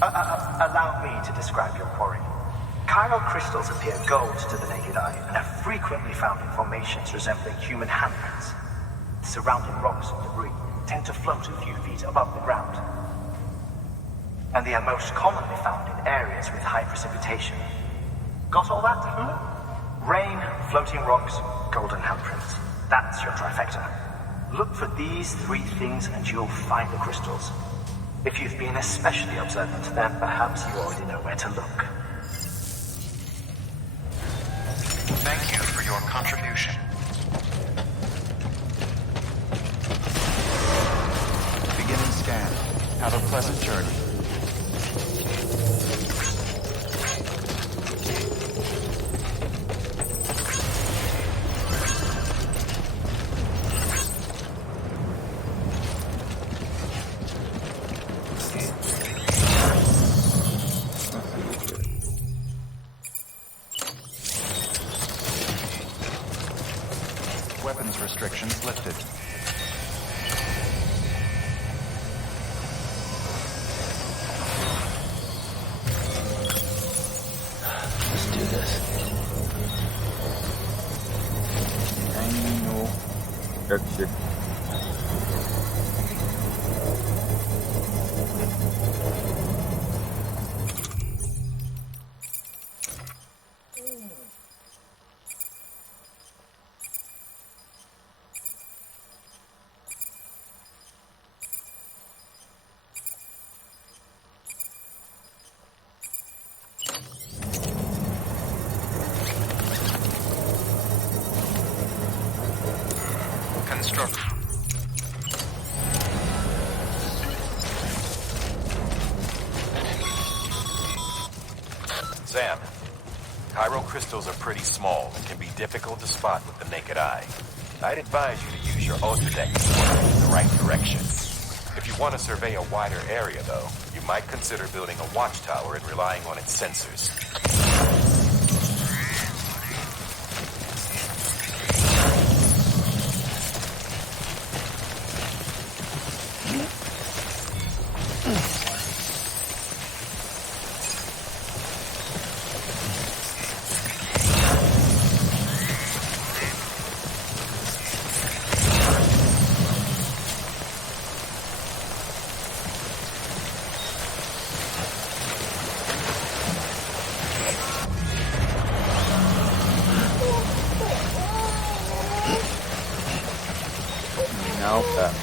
Allow me to describe your quarry. Chiral crystals appear gold to the naked eye and are frequently found in formations resembling human handprints. Surrounding rocks and debris tend to float a few feet above the ground. And they are most commonly found in areas with high precipitation. Got all that? Rain, floating rocks, golden handprints. That's your trifecta. Look for these three things and you'll find the crystals. If you've been especially observant, then perhaps you already know where to look. Thank you for your contribution. Beginning scan. Have a pleasant journey. Weapons restrictions lifted. Let's do this. Dino structure. Construction. Sam, chiral crystals are pretty small and can be difficult to spot with the naked eye. I'd advise you to use your Ultradex to point in the right direction. If you want to survey a wider area, though, you might consider building a watchtower and relying on its sensors. No, Pepper.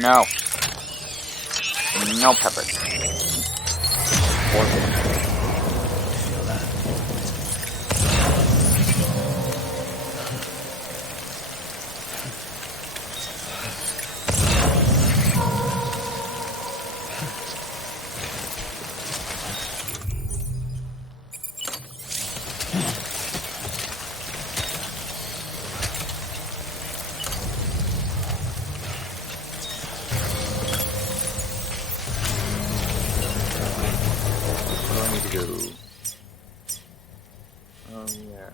No. No, Pepper. need to go. Oh yeah.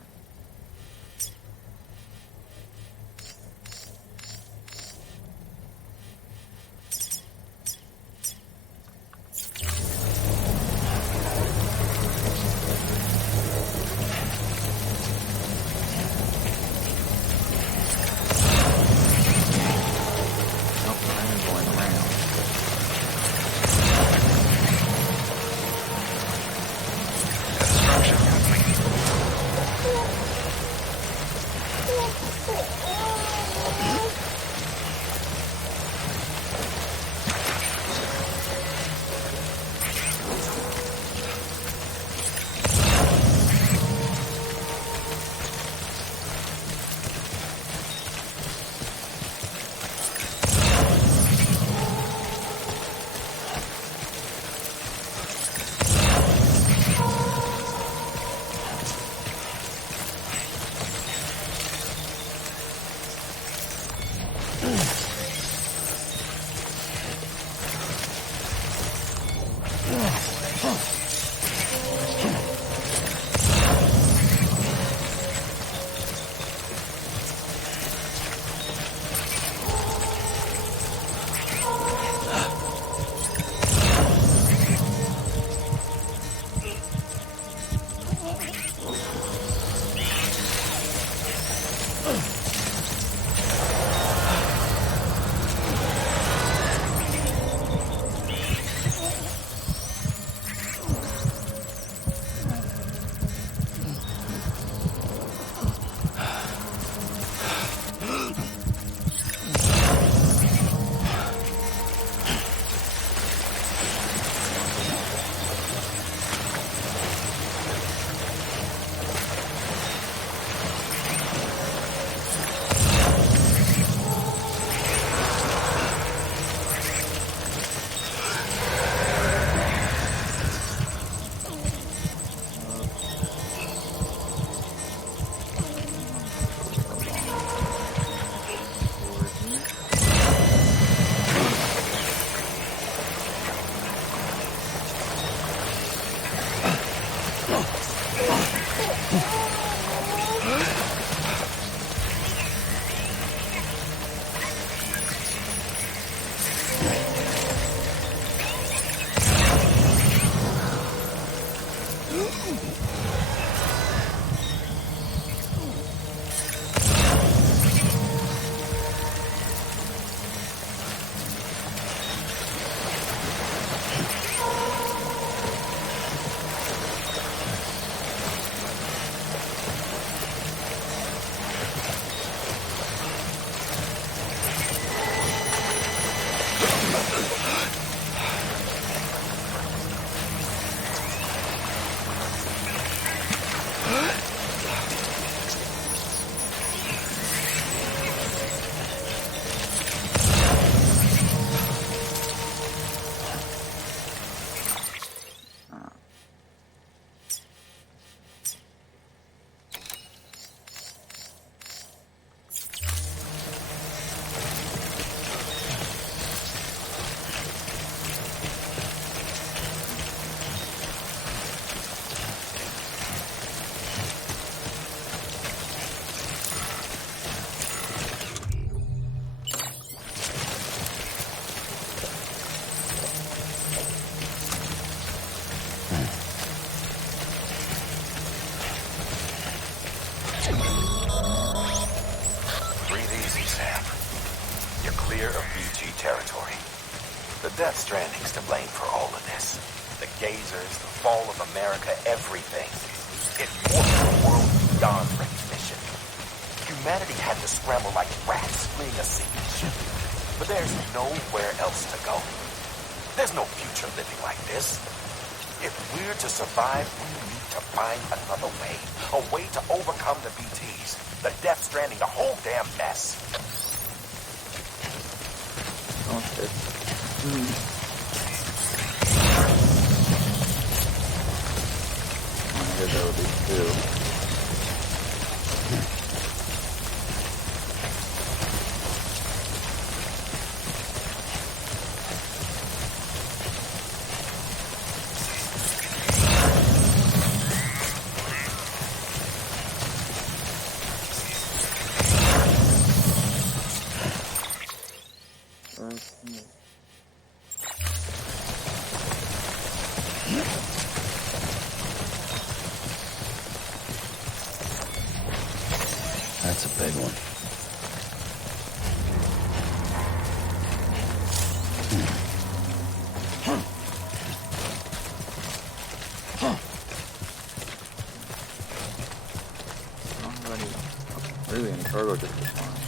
Death Stranding's to blame for all of this. The gazers, the fall of America, everything. It warped the world beyond recognition. Humanity had to scramble like rats fleeing a sinking ship. But there's nowhere else to go. There's no future living like this. If we're to survive, we need to find another way. A way to overcome the BTs, the Death Stranding, the whole damn mess. Okay. I guess that would be two. That's a big one. Really, any cargo just responds.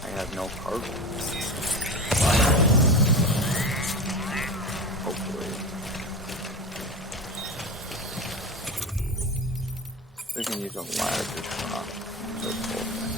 I have no cargo. Hopefully. We can use a ladder to turn off this whole thing.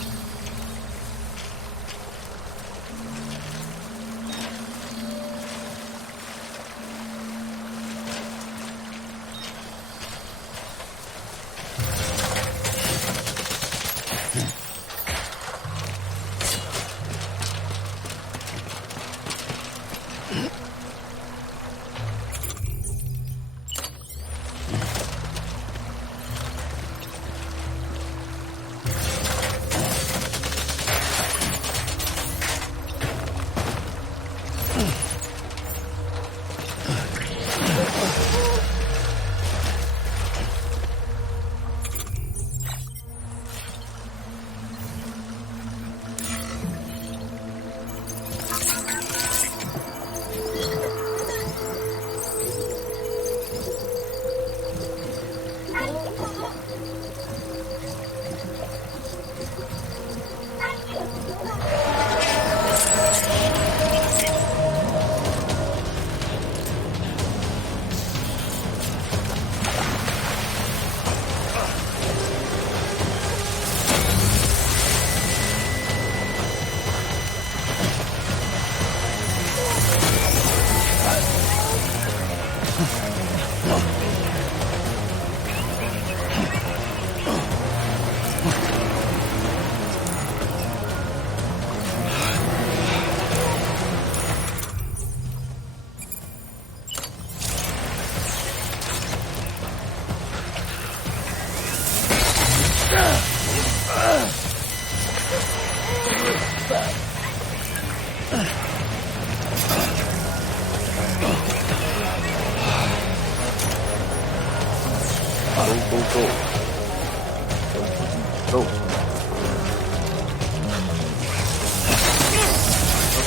Go. Okay,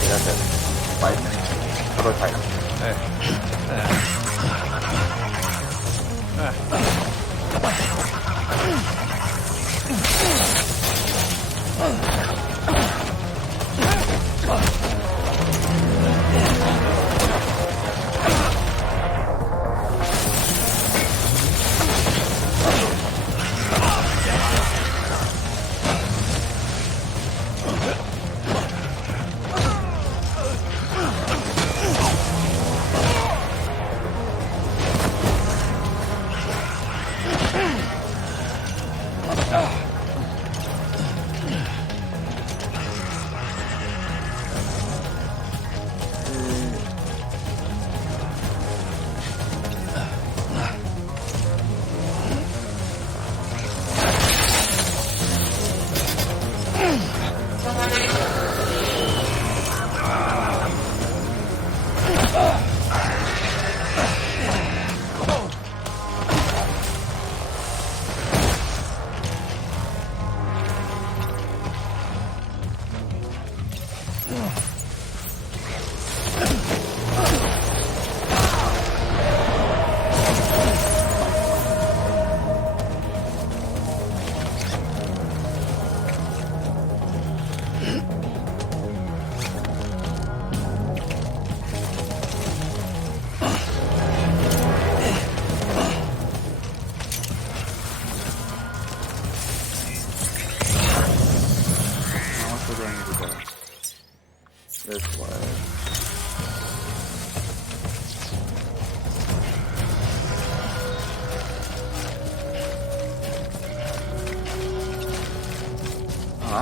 that's it. 5 minutes. How about title?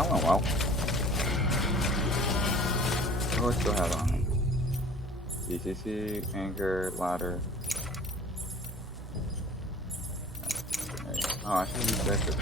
that went well. What do I still have on me? DCC, anchor, ladder. There you go. Oh, I should use that.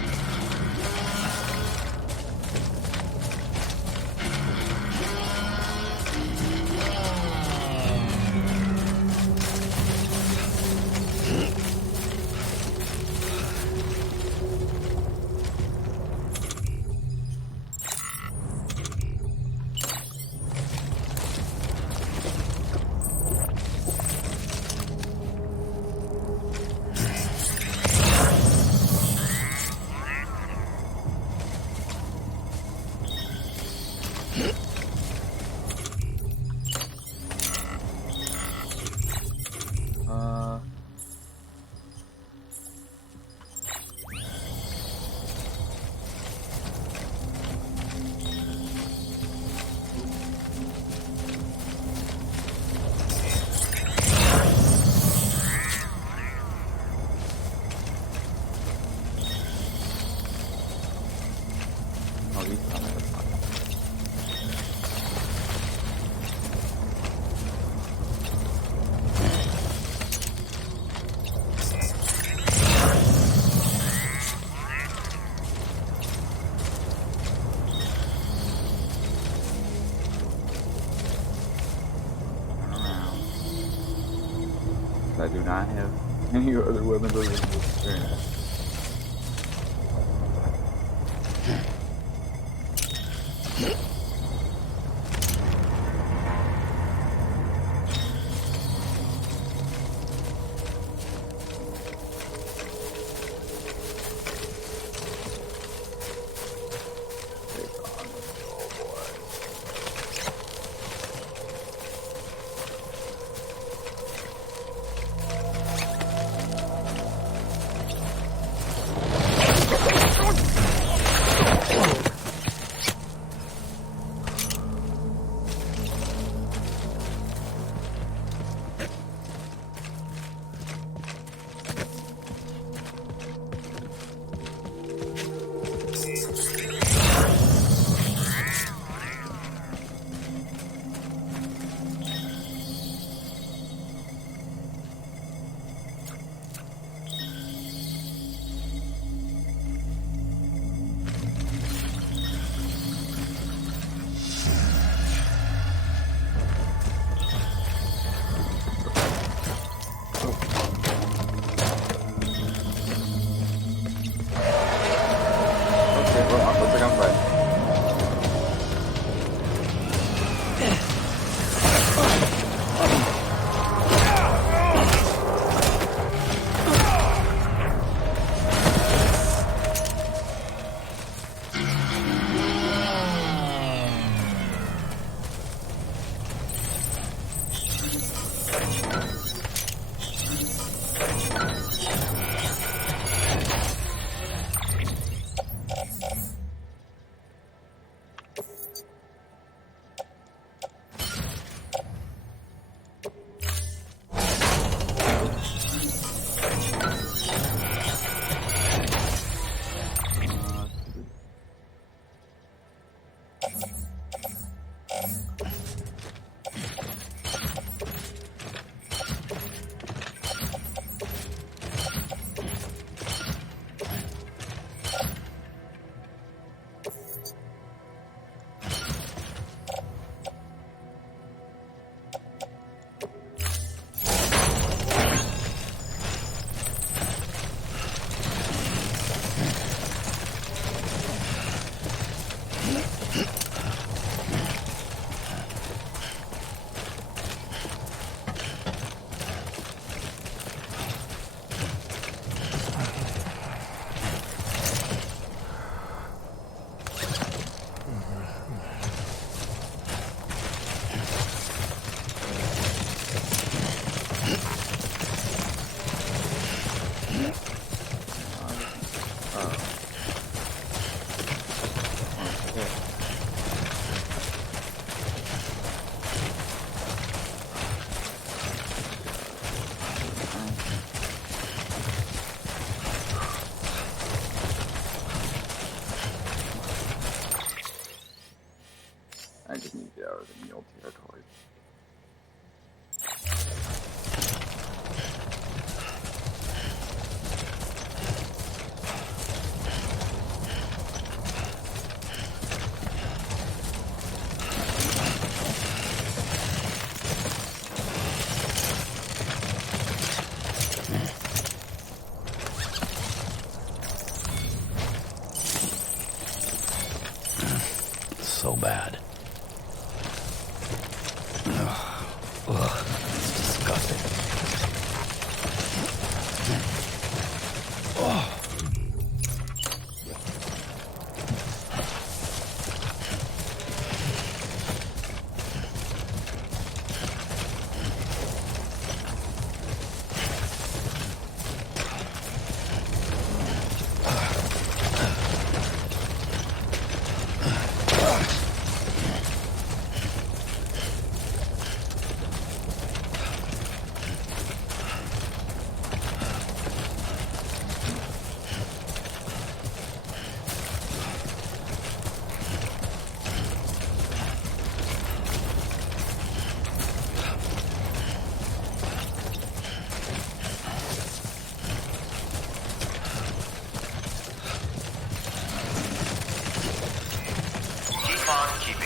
I do not have any other weapons other than this experience. are the mule territories. So bad. Ugh, it's disgusting. Oh.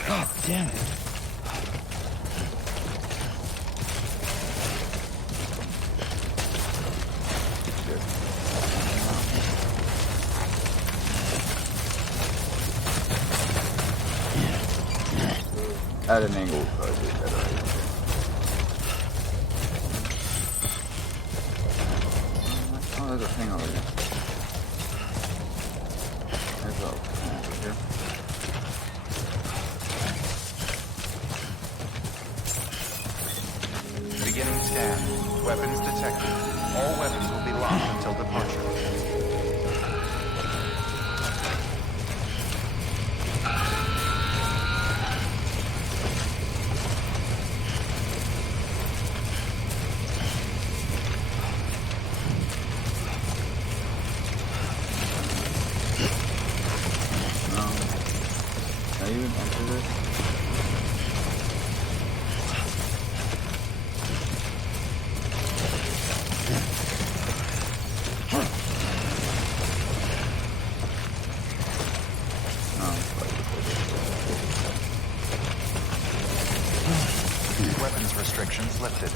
God damn it. At an angle would probably be better. Oh, there's a thing over here. There's a thing over here. Beginning scan. Weapons detected. All weapons will be locked until departure. Can I even enter this? Weapons restrictions lifted.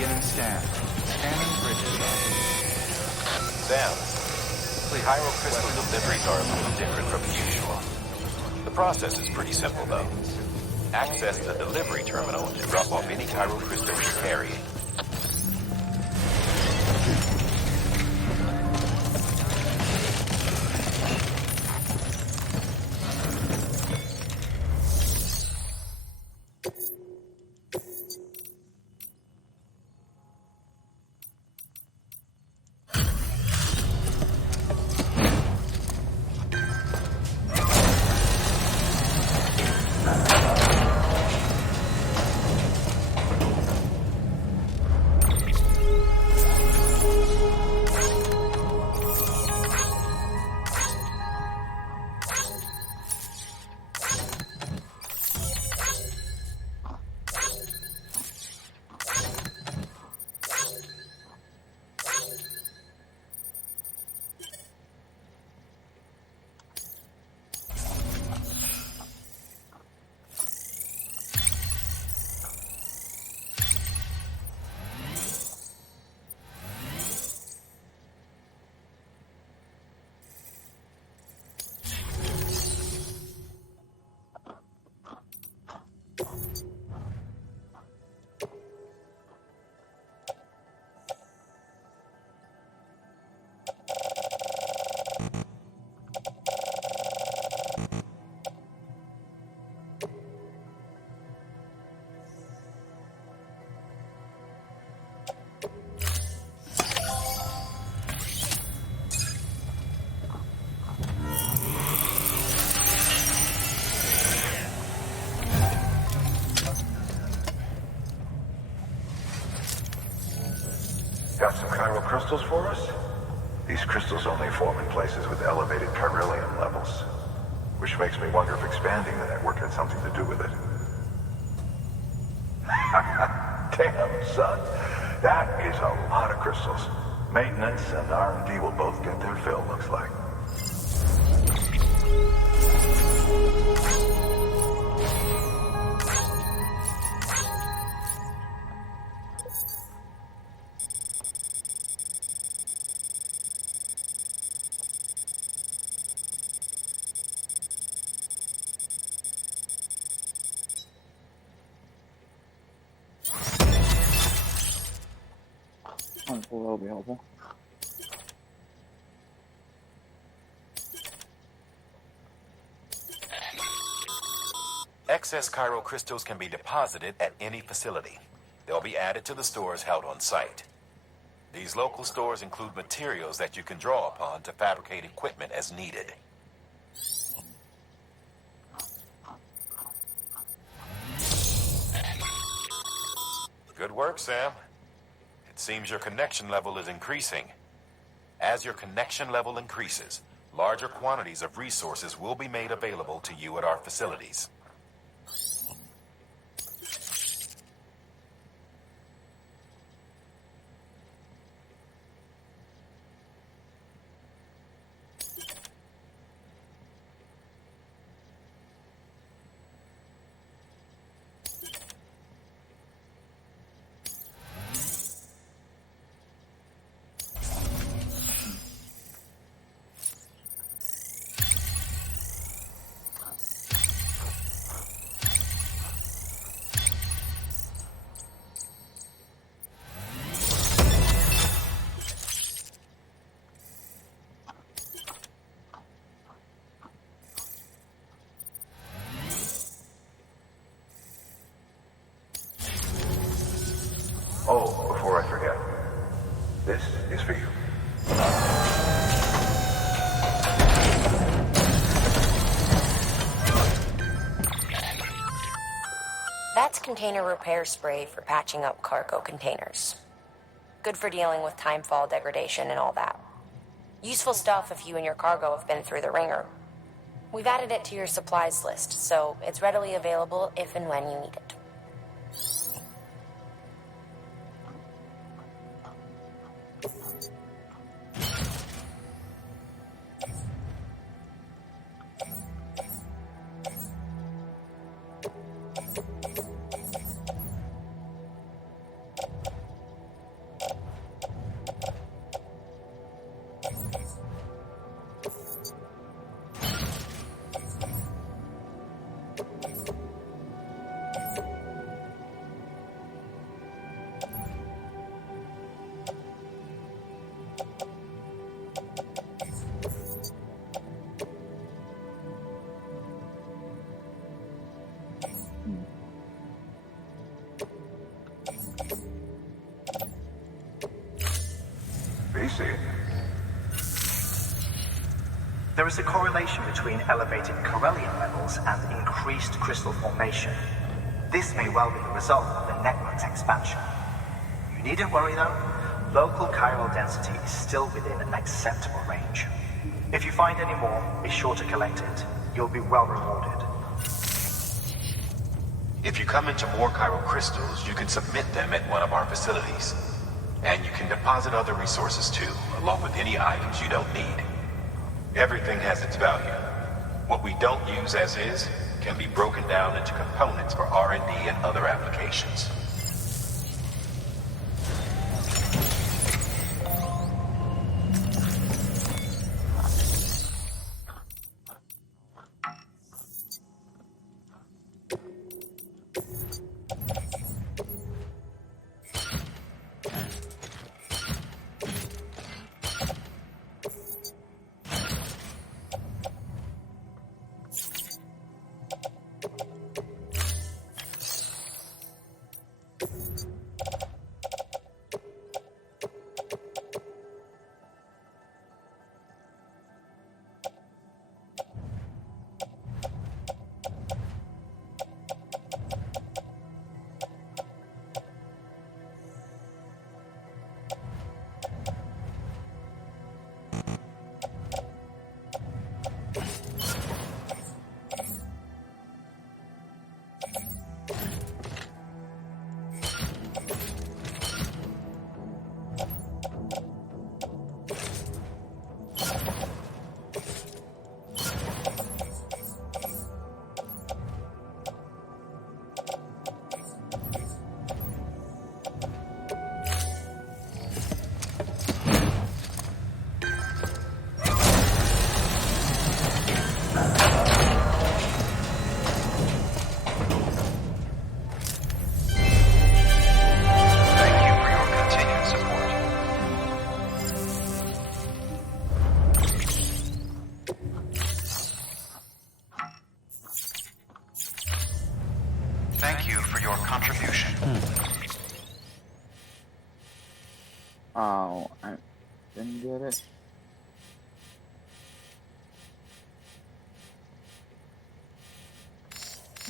Beginning scan. Scanning bridges. Sam, Cairo crystal deliveries are a little different from usual. The process is pretty simple, though. Access the delivery terminal to drop off any Cairo crystal you're carrying. Got some chiral crystals for us? These crystals only form in places with elevated chiralium levels, which makes me wonder if expanding the network had something to do with it. Damn, son. That is a lot of crystals. Maintenance and R&D will both get their fill, looks like. Well, that'll be helpful. Excess chiral crystals can be deposited at any facility. They'll be added to the stores held on site. These local stores include materials that you can draw upon to fabricate equipment as needed. Good work, Sam. It seems your connection level is increasing. As your connection level increases, larger quantities of resources will be made available to you at our facilities. Oh, before I forget, this is for you. That's container repair spray for patching up cargo containers. Good for dealing with timefall degradation and all that. Useful stuff if you and your cargo have been through the ringer. We've added it to your supplies list, so it's readily available if and when you need it. see it. There is a correlation between elevated Corellian levels and increased crystal formation. This may well be the result of the network's expansion. You needn't worry though. Local chiral density is still within an acceptable range. If you find any more, be sure to collect it. You'll be well rewarded. If you come into more chiral crystals, you can submit them at one of our facilities. And you can deposit other resources too, along with any items you don't need. Everything has its value. What we don't use as is can be broken down into components for R&D and other applications. Thank you for your contribution. Oh, I didn't get it.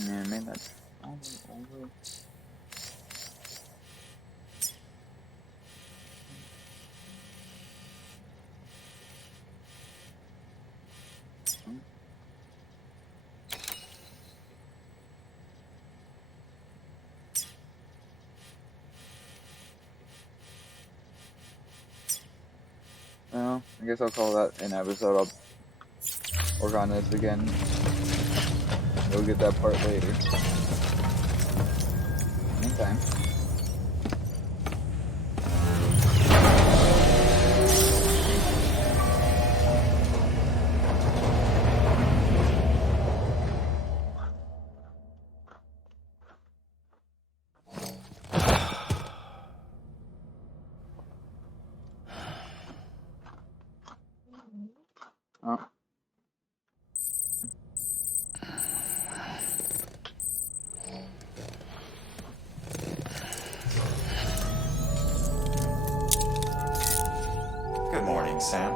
Man, made that all over. Well, I guess I'll call that an episode. I'll work on this again. We'll get that part later. Anytime. Oh. Good morning, Sam.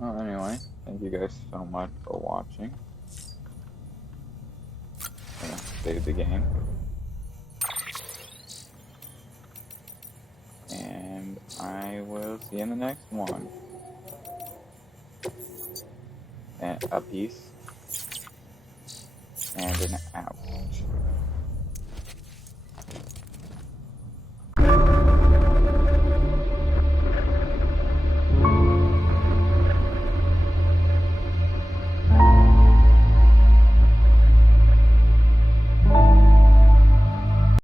Oh, anyway, thank you guys so much for watching. I'm gonna save the game. And I will see you in the next one. And a peace and an out.